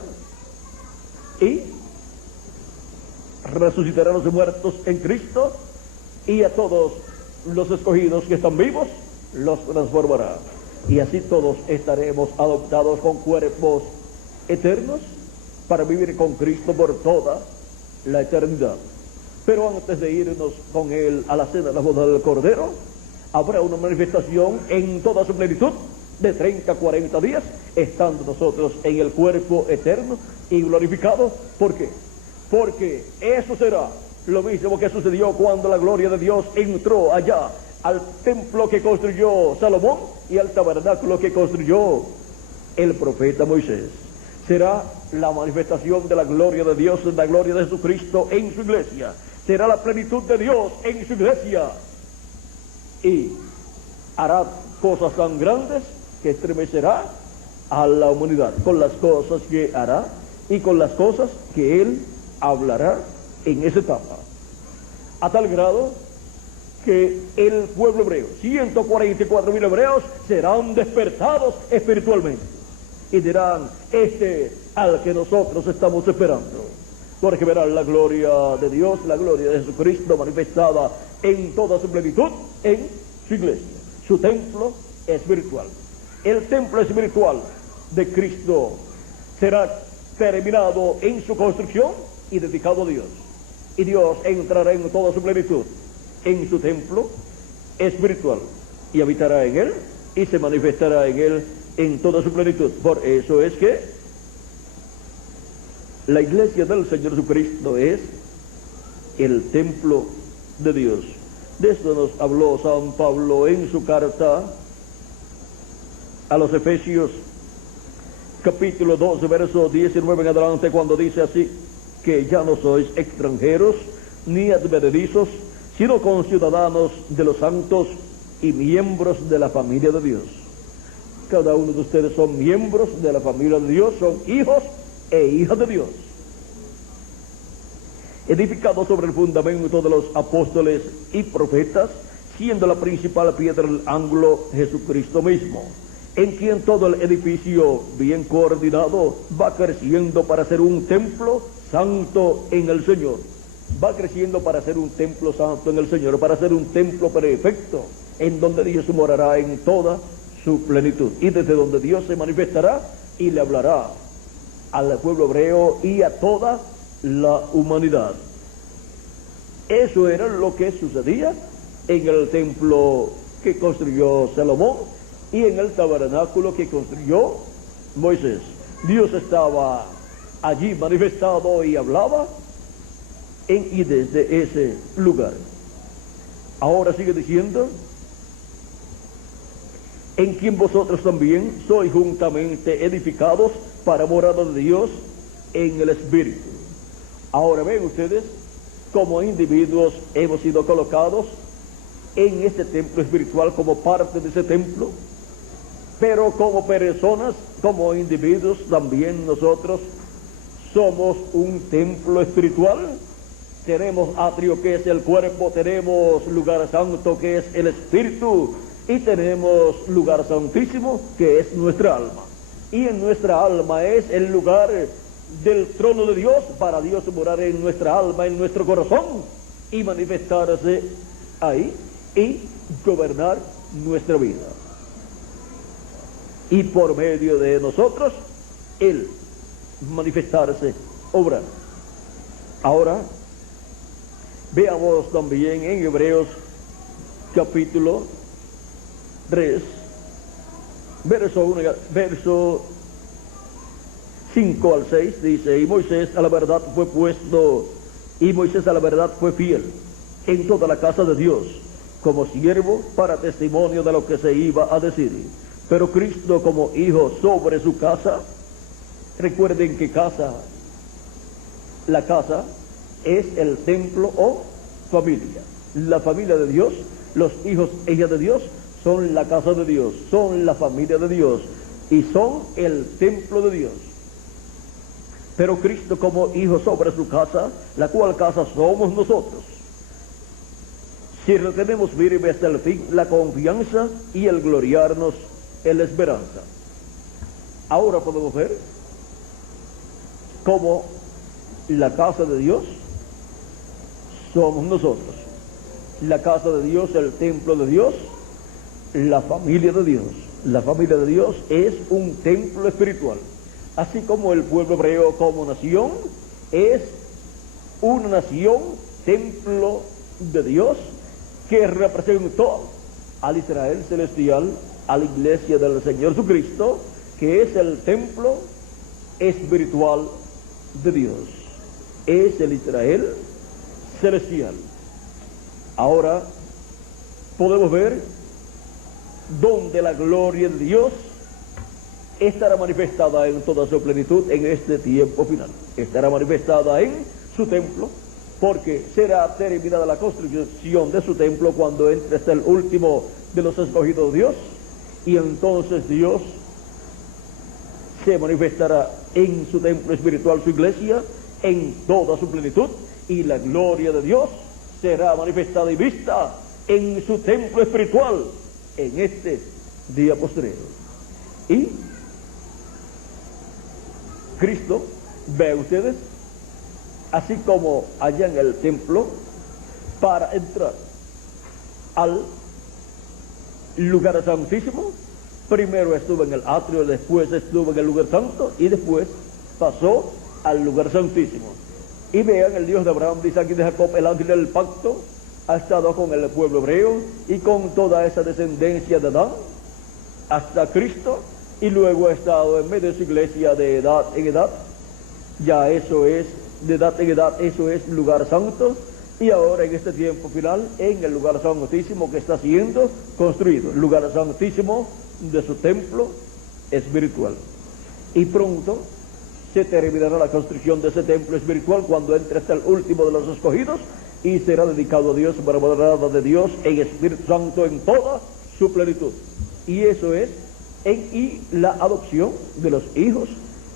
y resucitará a los muertos en Cristo, y a todos los escogidos que están vivos los transformará. Y así todos estaremos adoptados con cuerpos eternos para vivir con Cristo por toda la eternidad. Pero antes de irnos con Él a la cena de la boda del Cordero, habrá una manifestación en toda su plenitud de 30 a 40 días, estando nosotros en el cuerpo eterno y glorificado. ¿Por qué? Porque eso será lo mismo que sucedió cuando la gloria de Dios entró allá al templo que construyó Salomón y al tabernáculo que construyó el profeta Moisés. Será la manifestación de la gloria de Dios, la gloria de Jesucristo en su iglesia. Será la plenitud de Dios en su iglesia, y hará cosas tan grandes que estremecerá a la humanidad con las cosas que hará y con las cosas que Él hablará en esa etapa, a tal grado que el pueblo hebreo, 144.000 hebreos, serán despertados espiritualmente y dirán: este al que nosotros estamos esperando, porque verán la gloria de Dios, la gloria de Jesucristo manifestada en toda su plenitud en su iglesia, su templo espiritual. El templo espiritual de Cristo será terminado en su construcción y dedicado a Dios, y Dios entrará en toda su plenitud en su templo espiritual y habitará en él y se manifestará en él en toda su plenitud. Por eso es que la iglesia del Señor Jesucristo es el templo de Dios. De esto nos habló San Pablo en su carta a los Efesios, capítulo 12, verso 19 en adelante, cuando dice así: que ya no sois extranjeros ni advenedizos, sino conciudadanos de los santos y miembros de la familia de Dios. Cada uno de ustedes son miembros de la familia de Dios, son hijos e hijas de Dios, edificados sobre el fundamento de los apóstoles y profetas, siendo la principal piedra del ángulo Jesucristo mismo, en quien todo el edificio bien coordinado va creciendo para ser un templo santo en el Señor, va creciendo para ser un templo santo en el Señor, para ser un templo perfecto, en donde Dios morará en toda su plenitud, y desde donde Dios se manifestará y le hablará al pueblo hebreo y a toda la humanidad. Eso era lo que sucedía en el templo que construyó Salomón y en el tabernáculo que construyó Moisés. Dios estaba allí manifestado y hablaba en y desde ese lugar. Ahora sigue diciendo: en quien vosotros también sois juntamente edificados para morada de Dios en el Espíritu. Ahora ven ustedes, como individuos hemos sido colocados en este templo espiritual, como parte de ese templo, pero como personas, como individuos, también nosotros somos un templo espiritual. Tenemos atrio, que es el cuerpo, tenemos lugar santo, que es el Espíritu, y tenemos lugar santísimo, que es nuestra alma. Y en nuestra alma es el lugar del trono de Dios, para Dios morar en nuestra alma, en nuestro corazón, y manifestarse ahí y gobernar nuestra vida. Y por medio de nosotros, Él manifestarse, obrar. Ahora, veamos también en Hebreos capítulo 3, verso 5 al 6, dice: y Moisés a la verdad fue fiel en toda la casa de Dios, como siervo para testimonio de lo que se iba a decir. Pero Cristo como hijo sobre su casa. Recuerden que la casa es el templo o familia. La familia de Dios, los hijos e hijas de Dios, son la casa de Dios, son la familia de Dios y son el templo de Dios. Pero Cristo como hijo sobre su casa, la cual casa somos nosotros, si retenemos firme hasta el fin la confianza y el gloriarnos en la esperanza. Ahora podemos ver cómo la casa de Dios somos nosotros. La casa de Dios, el templo de Dios, la familia de Dios. La familia de Dios es un templo espiritual. Así como el pueblo hebreo como nación es una nación, templo de Dios, que representó al Israel celestial, a la iglesia del Señor Jesucristo, que es el templo espiritual de Dios. Es el Israel celestial. Ahora podemos ver donde la gloria de Dios estará manifestada en toda su plenitud en este tiempo final. Estará manifestada en su templo, porque será terminada la construcción de su templo cuando entre hasta el último de los escogidos de Dios, y entonces Dios se manifestará en su templo espiritual, su iglesia, en toda su plenitud, y la gloria de Dios será manifestada y vista en su templo espiritual en este día postrero. Y Cristo, vean ustedes, así como allá en el templo, para entrar al lugar santísimo, primero estuvo en el atrio, después estuvo en el lugar santo y después pasó al lugar santísimo. Y vean, el Dios de Abraham, de Isaac y de Jacob, el ángel del pacto, ha estado con el pueblo hebreo y con toda esa descendencia de Adán hasta Cristo, y luego ha estado en medio de su iglesia de edad en edad. Ya eso es, de edad en edad, eso es lugar santo. Y ahora en este tiempo final, en el lugar santísimo que está siendo construido, el lugar santísimo de su templo espiritual. Y pronto se terminará la construcción de ese templo espiritual cuando entre hasta el último de los escogidos, y será dedicado a Dios para morada de Dios en Espíritu Santo en toda su plenitud. Y eso es y la adopción de los hijos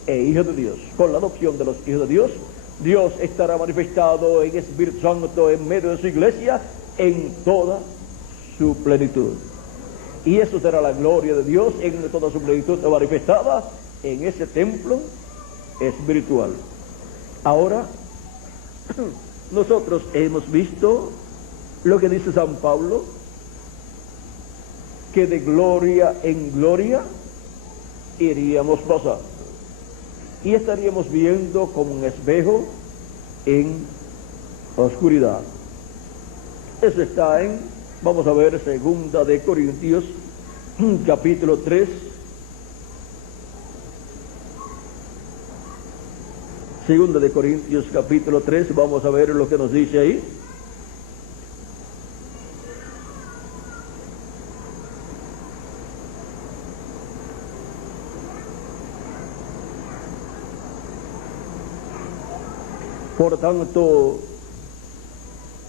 e hijas de Dios. Con la adopción de los hijos de Dios, Dios estará manifestado en Espíritu Santo en medio de su iglesia en toda su plenitud. Y eso será la gloria de Dios en toda su plenitud manifestada en ese templo espiritual. Ahora nosotros hemos visto lo que dice San Pablo, que de gloria en gloria iríamos pasar y estaríamos viendo como un espejo en oscuridad. Eso está en, vamos a ver, Segunda de Corintios, capítulo 3. Segunda de Corintios, capítulo 3, vamos a ver lo que nos dice ahí. Por tanto,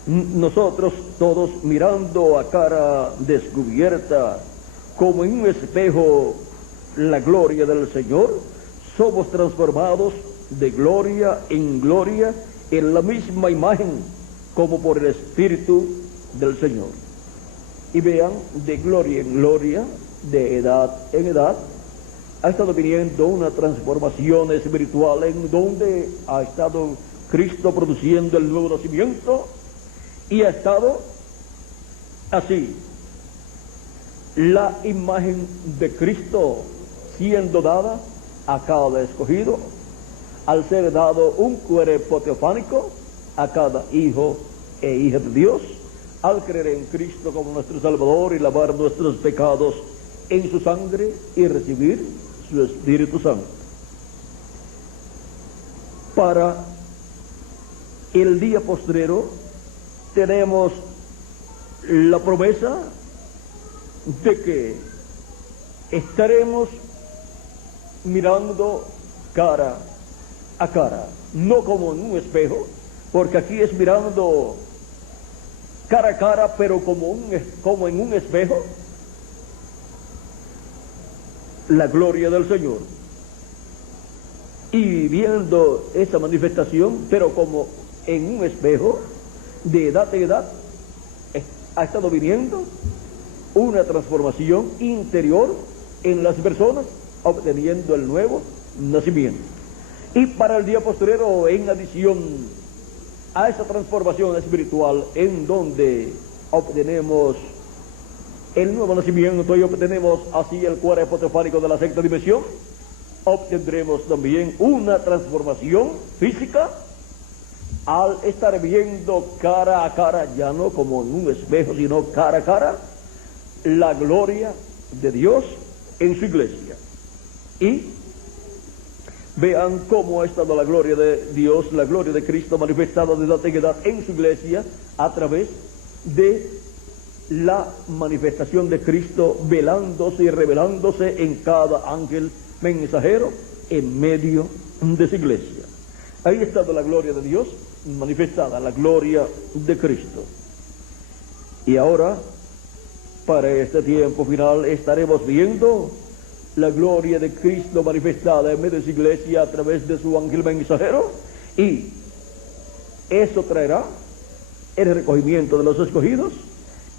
nosotros todos mirando a cara descubierta, como en un espejo, la gloria del Señor, somos transformados de gloria en gloria en la misma imagen, como por el Espíritu del Señor. Y vean, de gloria en gloria, de edad en edad, ha estado viniendo una transformación espiritual en donde ha estado Cristo produciendo el nuevo nacimiento, y ha estado así la imagen de Cristo siendo dada a cada escogido, al ser dado un cuerpo teofánico a cada hijo e hija de Dios, al creer en Cristo como nuestro Salvador y lavar nuestros pecados en su sangre y recibir su Espíritu Santo. Para el día postrero tenemos la promesa de que estaremos mirando cara a cara, no como en un espejo, porque aquí es mirando cara a cara, pero como en un espejo, la gloria del Señor. Y viendo esa manifestación, pero como en un espejo, de edad en edad, ha estado viniendo una transformación interior en las personas, obteniendo el nuevo nacimiento. Y para el día posterior, en adición a esa transformación espiritual, en donde obtenemos el nuevo nacimiento y obtenemos así el cuerpo teofánico de la sexta dimensión, obtendremos también una transformación física al estar viendo cara a cara, ya no como en un espejo, sino cara a cara, la gloria de Dios en su iglesia. Y vean cómo ha estado la gloria de Dios, la gloria de Cristo manifestada de edad en edad en su iglesia a través de la manifestación de Cristo velándose y revelándose en cada ángel mensajero en medio de su iglesia. Ahí ha estado la gloria de Dios manifestada, la gloria de Cristo. Y ahora, para este tiempo final, estaremos viendo la gloria de Cristo manifestada en medio de su iglesia a través de su ángel mensajero, y eso traerá el recogimiento de los escogidos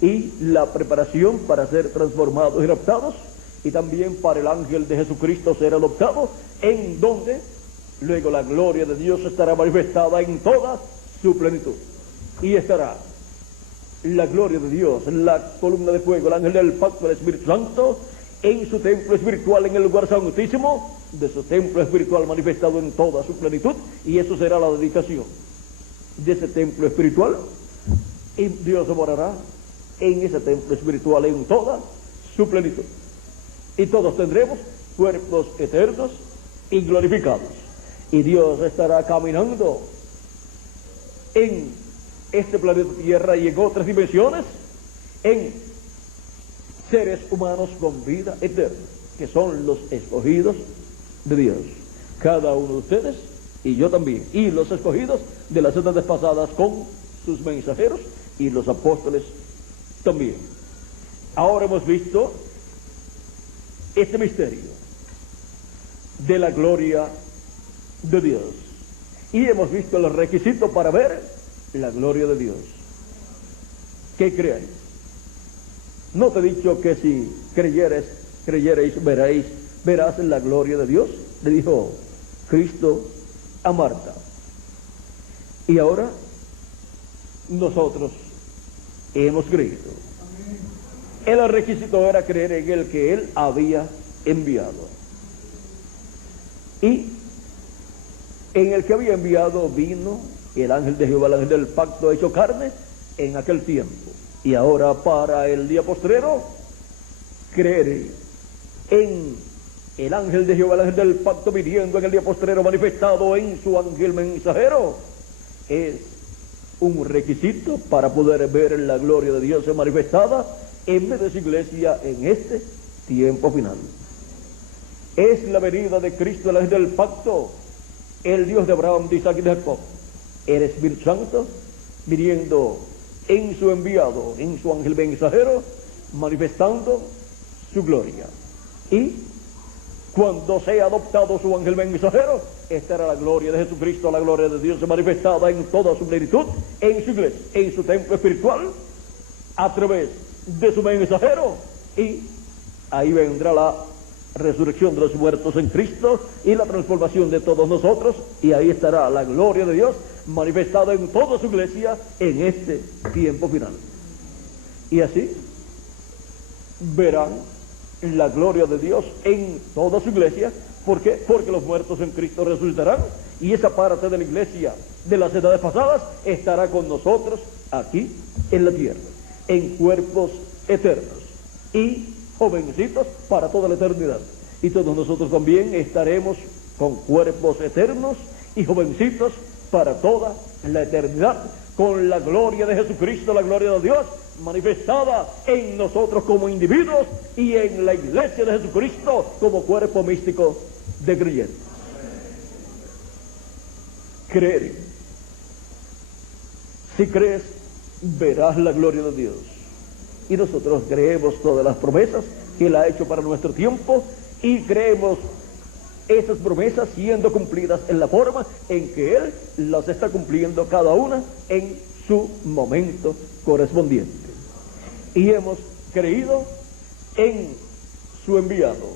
y la preparación para ser transformados y raptados, y también para el ángel de Jesucristo ser adoptado, en donde luego la gloria de Dios estará manifestada en toda su plenitud. Y estará la gloria de Dios, la columna de fuego, el ángel del pacto del Espíritu Santo, en su templo espiritual, en el lugar santísimo de su templo espiritual manifestado en toda su plenitud, y eso será la dedicación de ese templo espiritual, y Dios morará en ese templo espiritual en toda su plenitud, y todos tendremos cuerpos eternos y glorificados, y Dios estará caminando en este planeta Tierra y en otras dimensiones, en seres humanos con vida eterna, que son los escogidos de Dios, cada uno de ustedes y yo también, y los escogidos de las edades pasadas con sus mensajeros y los apóstoles también. Ahora hemos visto este misterio de la gloria de Dios, y hemos visto el requisito para ver la gloria de Dios. ¿Qué creéis? ¿No te he dicho que si creyereis, verás la gloria de Dios? Le dijo Cristo a Marta. Y ahora nosotros hemos creído. El requisito era creer en el que Él había enviado. Y en el que había enviado vino el ángel de Jehová, el ángel del pacto hecho carne en aquel tiempo. Y ahora para el día postrero, creer en el ángel de Jehová, el ángel del pacto viniendo en el día postrero manifestado en su ángel mensajero, es un requisito para poder ver la gloria de Dios manifestada en medio de su iglesia en este tiempo final. Es la venida de Cristo, el ángel del pacto, el Dios de Abraham, de Isaac y de Jacob, el Espíritu Santo viniendo en su enviado, en su ángel mensajero, manifestando su gloria. Y cuando sea adoptado su ángel mensajero, estará la gloria de Jesucristo, la gloria de Dios manifestada en toda su plenitud, en su iglesia, en su templo espiritual, a través de su mensajero. Y ahí vendrá la resurrección de los muertos en Cristo y la transformación de todos nosotros, y ahí estará la gloria de Dios manifestada en toda su iglesia en este tiempo final. Y así verán la gloria de Dios en toda su iglesia. ¿Por qué? Porque los muertos en Cristo resucitarán, y esa parte de la iglesia de las edades pasadas estará con nosotros aquí en la tierra, en cuerpos eternos y jovencitos para toda la eternidad. Y todos nosotros también estaremos con cuerpos eternos y jovencitos para toda la eternidad, con la gloria de Jesucristo, la gloria de Dios manifestada en nosotros como individuos y en la iglesia de Jesucristo como cuerpo místico de creyentes. Creer. Si crees, verás la gloria de Dios. Y nosotros creemos todas las promesas que Él ha hecho para nuestro tiempo, y creemos esas promesas siendo cumplidas en la forma en que Él las está cumpliendo cada una en su momento correspondiente. Y hemos creído en su enviado.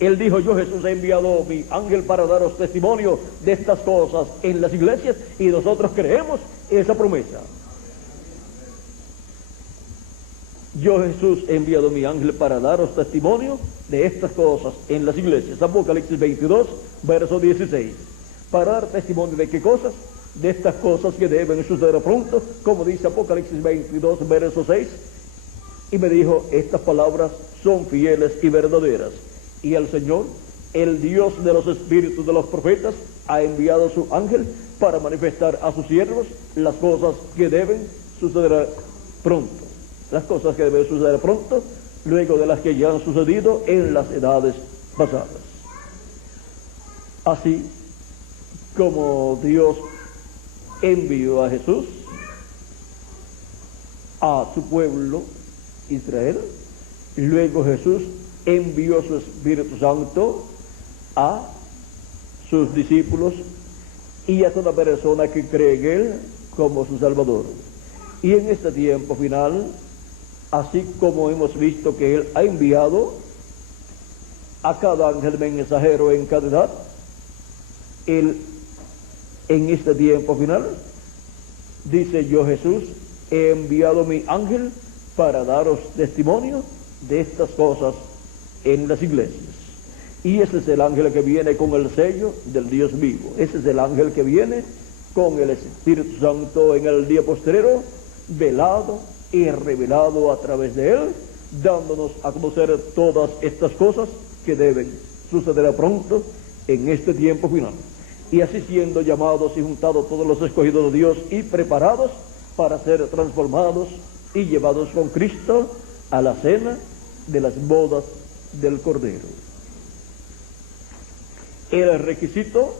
Él dijo: yo, Jesús, he enviado mi ángel para daros testimonio de estas cosas en las iglesias, y nosotros creemos esa promesa. Yo, Jesús, he enviado mi ángel para daros testimonio de estas cosas en las iglesias. Apocalipsis 22, verso 16. ¿Para dar testimonio de qué cosas? De estas cosas que deben suceder pronto, como dice Apocalipsis 22, verso 6. Y me dijo: estas palabras son fieles y verdaderas. Y el Señor, el Dios de los espíritus de los profetas, ha enviado su ángel para manifestar a sus siervos las cosas que deben suceder pronto. Las cosas que deben suceder pronto, luego de las que ya han sucedido en las edades pasadas. Así como Dios envió a Jesús a su pueblo Israel, luego Jesús envió su Espíritu Santo a sus discípulos y a toda persona que cree en Él como su Salvador. Y en este tiempo final, así como hemos visto que Él ha enviado a cada ángel mensajero en cada edad, Él en este tiempo final dice: yo, Jesús, he enviado mi ángel para daros testimonio de estas cosas en las iglesias. Y ese es el ángel que viene con el sello del Dios vivo. Ese es el ángel que viene con el Espíritu Santo en el día postrero, velado y revelado a través de Él, dándonos a conocer todas estas cosas que deben suceder pronto en este tiempo final. Y así siendo llamados y juntados todos los escogidos de Dios y preparados para ser transformados y llevados con Cristo a la cena de las bodas del Cordero. El requisito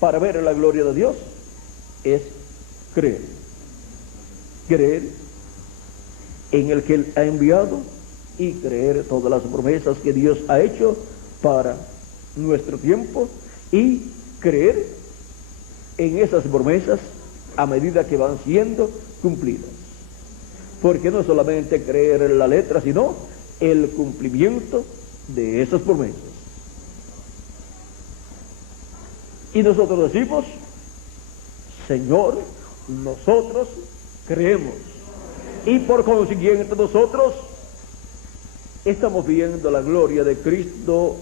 para ver la gloria de Dios es creer. Creer en el que Él ha enviado y creer todas las promesas que Dios ha hecho para nuestro tiempo, y creer en esas promesas a medida que van siendo cumplidas. Porque no solamente creer en la letra, sino el cumplimiento de esas promesas. Y nosotros decimos: Señor, nosotros creemos. Y por consiguiente nosotros estamos viendo la gloria de Cristo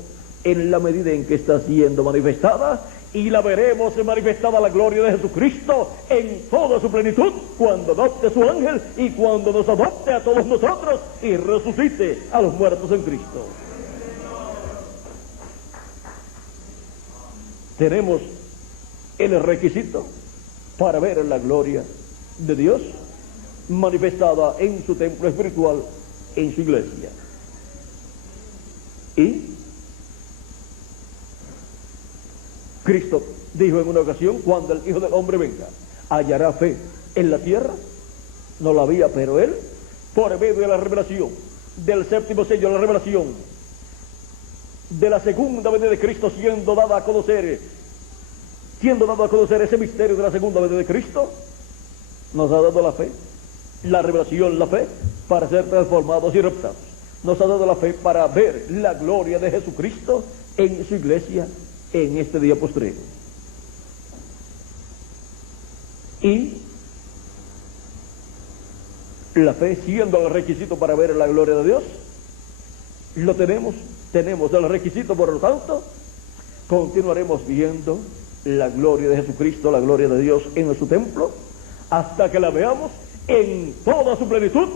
en la medida en que está siendo manifestada, y la veremos manifestada la gloria de Jesucristo en toda su plenitud cuando adopte su ángel y cuando nos adopte a todos nosotros y resucite a los muertos en Cristo. Tenemos el requisito para ver la gloria de Dios manifestada en su templo espiritual, en su iglesia. Y Cristo dijo en una ocasión: cuando el Hijo del Hombre venga, ¿hallará fe en la tierra? No la había, pero Él, por medio de la revelación, del séptimo sello de la revelación, de la segunda venida de Cristo, siendo dado a conocer ese misterio de la segunda venida de Cristo, nos ha dado la fe, la revelación, la fe, para ser transformados y raptados. Nos ha dado la fe para ver la gloria de Jesucristo en su iglesia en este día postrero. Y la fe, siendo el requisito para ver la gloria de Dios, lo tenemos el requisito, por lo tanto, continuaremos viendo la gloria de Jesucristo, la gloria de Dios en su templo, hasta que la veamos en toda su plenitud,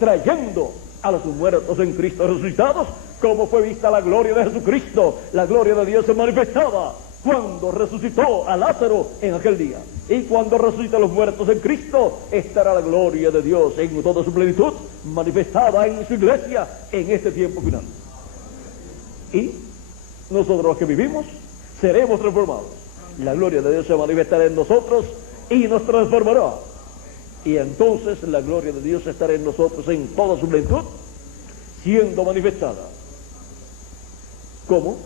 trayendo a los muertos en Cristo resucitados, como fue vista la gloria de Jesucristo, la gloria de Dios se manifestaba cuando resucitó a Lázaro en aquel día. Y cuando resucita a los muertos en Cristo, estará la gloria de Dios en toda su plenitud, manifestada en su iglesia en este tiempo final. Y nosotros los que vivimos seremos transformados. La gloria de Dios se manifestará en nosotros y nos transformará. Y entonces la gloria de Dios estará en nosotros en toda su plenitud, siendo manifestada. ¿Cómo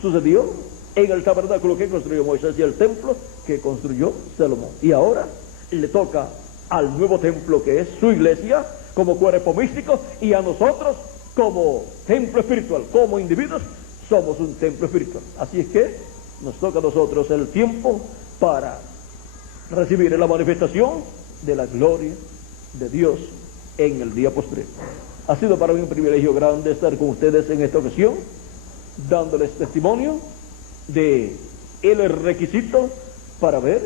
sucedió en el tabernáculo que construyó Moisés y el templo que construyó Salomón? Y ahora le toca al nuevo templo, que es su iglesia, como cuerpo místico, y a nosotros como templo espiritual, como individuos, somos un templo espiritual. Así es que nos toca a nosotros el tiempo para recibir la manifestación de la gloria de Dios en el día postrero. Ha sido para mí un privilegio grande estar con ustedes en esta ocasión, dándoles testimonio de el requisito para ver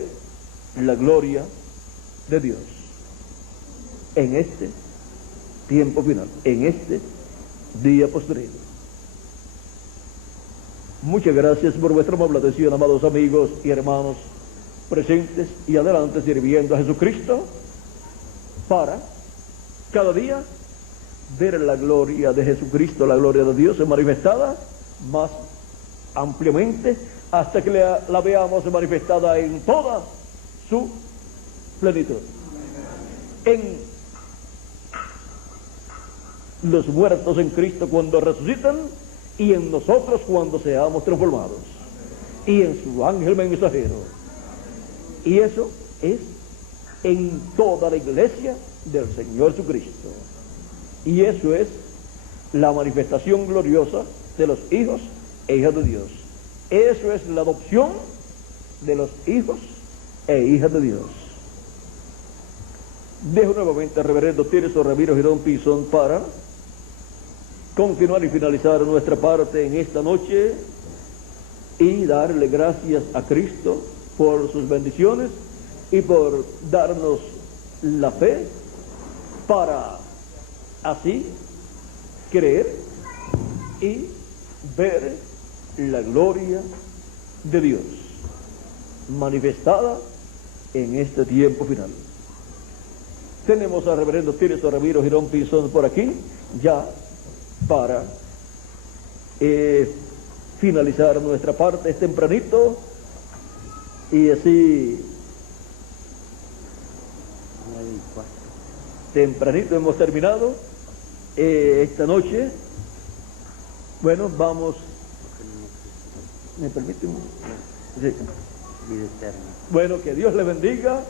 la gloria de Dios en este tiempo final, en este día postrero. Muchas gracias por vuestra amable atención, amados amigos y hermanos presentes y adelante sirviendo a Jesucristo, para cada día ver la gloria de Jesucristo, la gloria de Dios manifestada más ampliamente, hasta que la veamos manifestada en toda su plenitud, en los muertos en Cristo cuando resucitan, y en nosotros cuando seamos transformados, y en su ángel mensajero. Y eso es en toda la iglesia del Señor Jesucristo. Y eso es la manifestación gloriosa de los hijos e hijas de Dios. Eso es la adopción de los hijos e hijas de Dios. Dejo nuevamente al reverendo Tirso Ramiro Girón Pinzón para continuar y finalizar nuestra parte en esta noche y darle gracias a Cristo por sus bendiciones y por darnos la fe para así creer y ver la gloria de Dios manifestada en este tiempo final. Tenemos al reverendo Tirso Ramiro Girón Pinzón por aquí, ya para finalizar nuestra parte. Es tempranito y así tempranito hemos terminado esta noche. Bueno, vamos. ¿Me permite? Sí. Bueno, que Dios les bendiga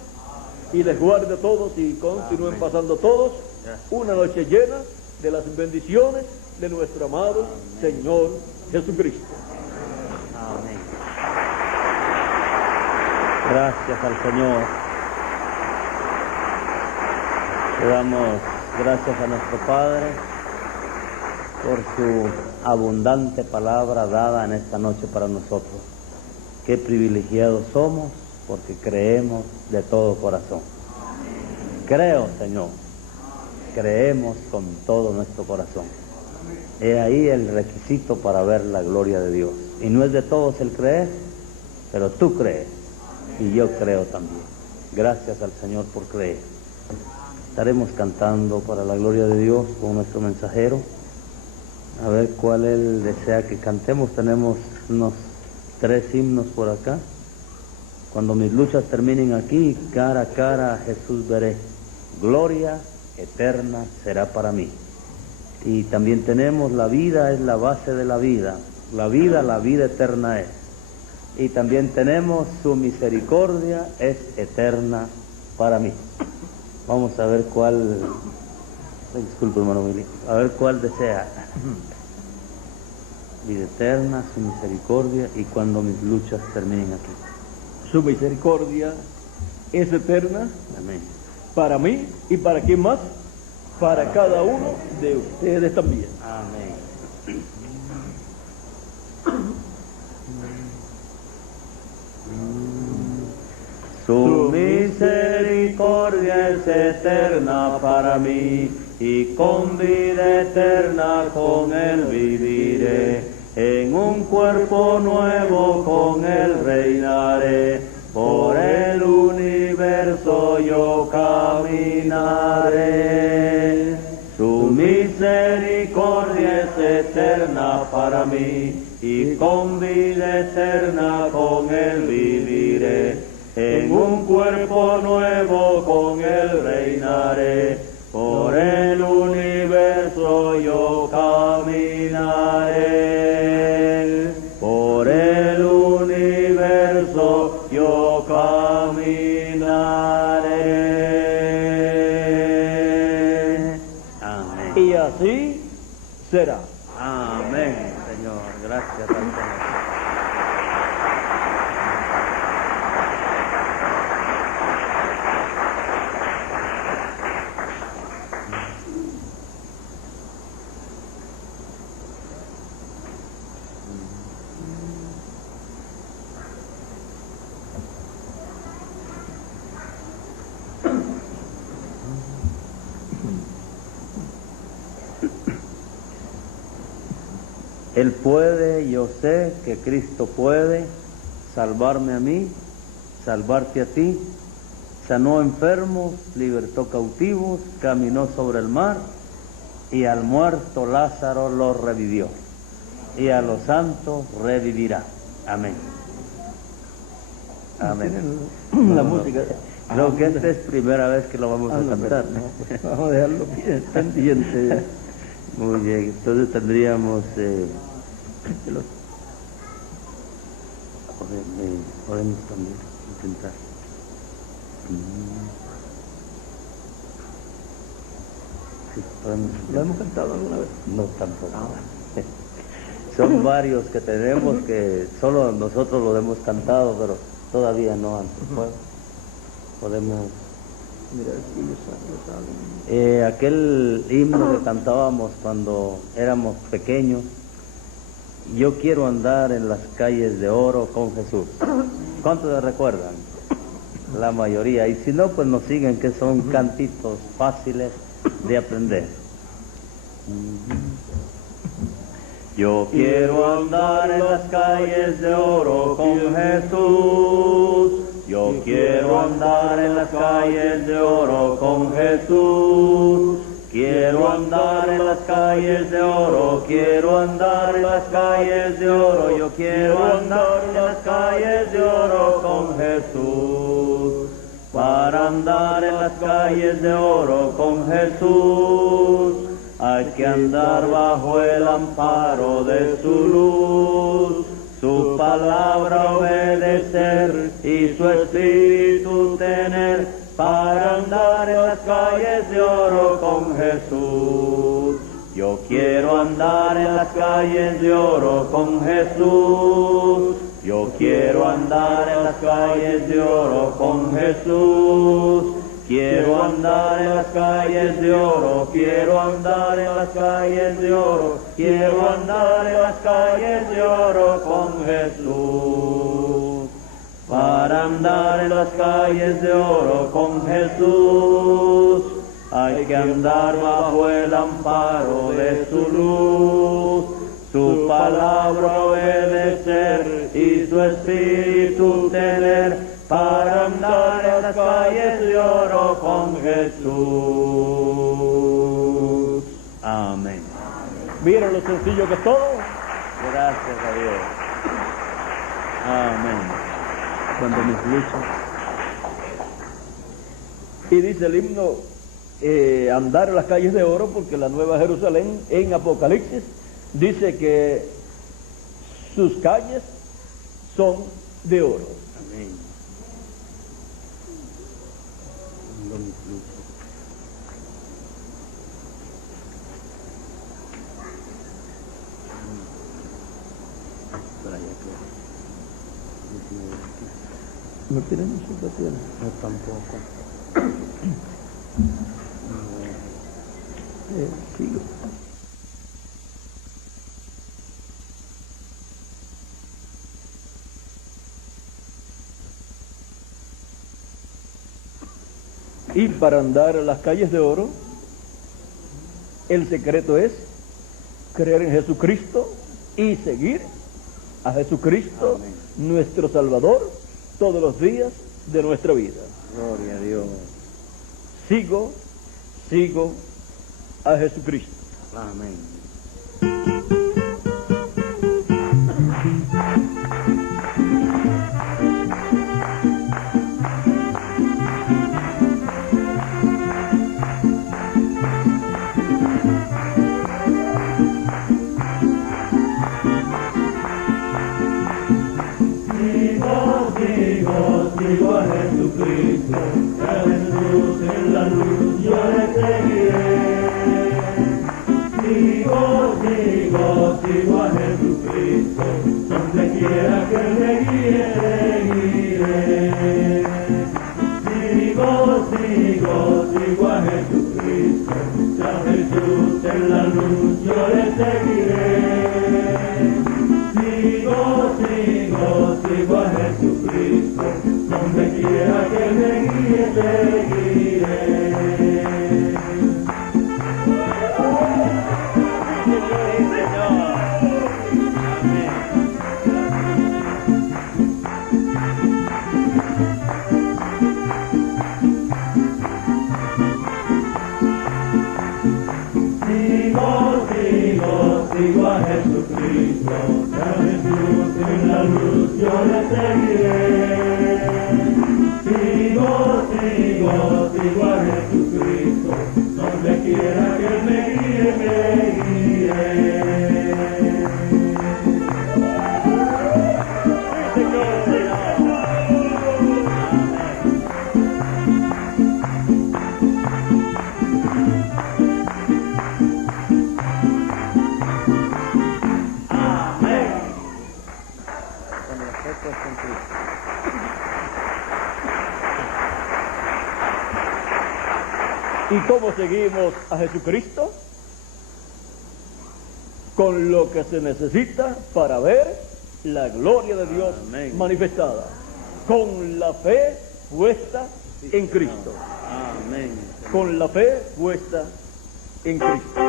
y les guarde a todos y continúen pasando todos una noche llena de las bendiciones de nuestro amado Señor Jesucristo. Amén. Gracias al Señor. Le damos gracias a nuestro Padre por su abundante palabra dada en esta noche para nosotros. Qué privilegiados somos porque creemos de todo corazón. Creo, Señor, creemos con todo nuestro corazón. He ahí el requisito para ver la gloria de Dios. Y no es de todos el creer, pero tú crees y yo creo también. Gracias al Señor por creer. Estaremos cantando para la gloria de Dios con nuestro mensajero. A ver cuál él desea que cantemos. Tenemos unos 3 himnos por acá. Cuando mis luchas terminen aquí, cara a cara a Jesús veré. Gloria eterna será para mí. Y también tenemos la vida es la base de la vida. La vida eterna es. Y también tenemos su misericordia es eterna para mí. Vamos a ver cuál, disculpe hermano Willy, a ver cuál desea. Vida eterna, su misericordia y cuando mis luchas terminen aquí. Su misericordia es eterna. Amén. Para mí y para quién más, para cada uno de ustedes también. Amén. Su misericordia es eterna para mí, y con vida eterna con Él viviré. En un cuerpo nuevo con Él reinaré, por el universo yo caminaré. Su misericordia es eterna para mí, y con vida eterna con Él viviré. En un cuerpo nuevo con Él reinaré, por el universo yo caminaré. Por el universo yo caminaré. Amén. Y así será. Amén, Señor. Gracias al Señor. Él puede, yo sé que Cristo puede salvarme a mí, salvarte a ti. Sanó enfermos, libertó cautivos, caminó sobre el mar y al muerto Lázaro lo revivió. Y a los santos revivirá. Amén. Amén. La música. Creo que esta es primera vez que lo vamos a cantar. Pues vamos a dejarlo bien pendiente. Muy bien, entonces tendríamos podemos también intentar. Sí, podemos intentar. ¿Lo hemos cantado alguna vez? No, tampoco. Son varios que tenemos que solo nosotros los hemos cantado, pero todavía no antes. Podemos. Mira, si ellos saben. Aquel himno que cantábamos cuando éramos pequeños, yo quiero andar en las calles de oro con Jesús. ¿Cuántos se recuerdan? La mayoría. Y si no, pues nos siguen, que son cantitos fáciles de aprender. Yo quiero andar en las calles de oro con Jesús. Yo quiero andar en las calles de oro con Jesús. Quiero andar en las calles de oro, quiero andar en las calles de oro. Yo quiero andar en las calles de oro con Jesús. Para andar en las calles de oro con Jesús, hay que andar bajo el amparo de su luz. Su palabra obedecer y su espíritu tener, para andar en las calles de oro con Jesús. Yo quiero andar en las calles de oro con Jesús. Yo quiero andar en las calles de oro con Jesús. Quiero andar en las calles de oro, quiero andar en las calles de oro, quiero andar en las calles de oro con Jesús. Para andar en las calles de oro con Jesús, hay que andar bajo el amparo de su luz, su palabra obedecer y su espíritu tener, para andar en las calles de oro con Jesús. Amén. Miren lo sencillo que es todo. Gracias a Dios. Amén. Cuando mis luchas. Y dice el himno, andar en las calles de oro, porque la Nueva Jerusalén en Apocalipsis dice que sus calles son de oro. Amén. Cuando mis luchas. Para allá que No tenemos situaciones. no tampoco. Sigo. Y para andar en las calles de oro, el secreto es creer en Jesucristo y seguir a Jesucristo, Amén. nuestro Salvador, todos los días de nuestra vida. Gloria a Dios. Sigo a Jesucristo. Amén. Sigo a Jesucristo, a Jesús en la luz yo le seguiré. Sigo a Jesucristo, donde quiera que me guíe, seguiré. Sigo a Jesucristo, a Jesús en la luz yo le seguiré. Sigo a Jesucristo, donde quiera que me guíe, seguiré. Sigo a Jesucristo, a Jesús en la luz yo le seguiré. Sigo a Jesucristo, donde quiera que me guíe, seguiré. ¿Y cómo seguimos a Jesucristo? Con lo que se necesita para ver la gloria de Dios Amén. manifestada. Con la fe puesta en Cristo. Amén. Con la fe puesta en Cristo.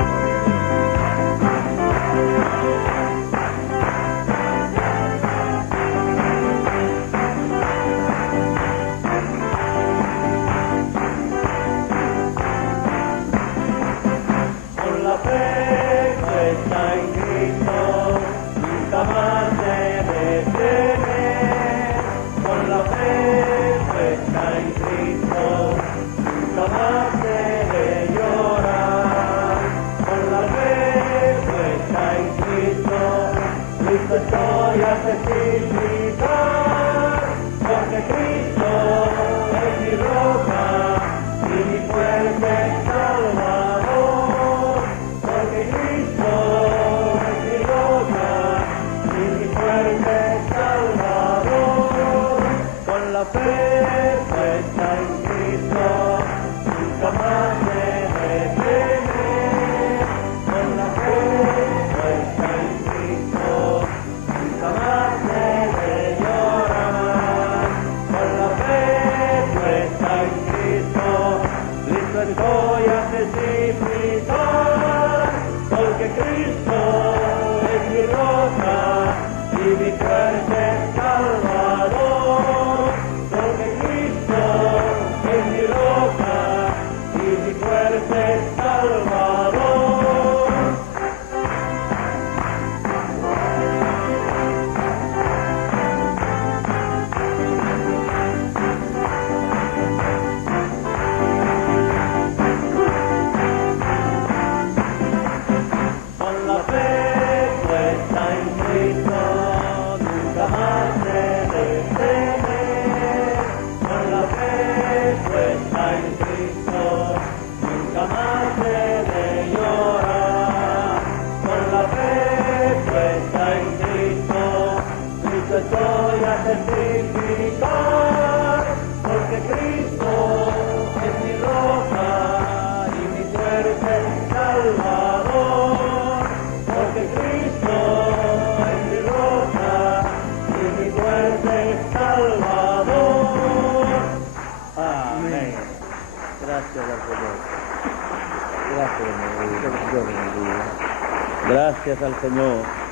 Porque Cristo es mi roca y mi fuerte Salvador. Porque Cristo es mi roca y mi fuerte Salvador. Con la fe puesta en Cristo mi fuerte Salvador, porque Cristo es mi roca y mi fuerte Salvador. Con la fe puesta en Cristo, nunca más se deteme. Con la fe puesta en Cristo, nunca más se de llorar. Con la fe puesta en Cristo, Cristo estoy a testificar, porque Cristo es mi roca y mi fuerte Salvador, porque Cristo es mi roca y mi fuerte Salvador. Amén. Gracias al Señor. Gracias, Dios bendiga. Gracias al Señor.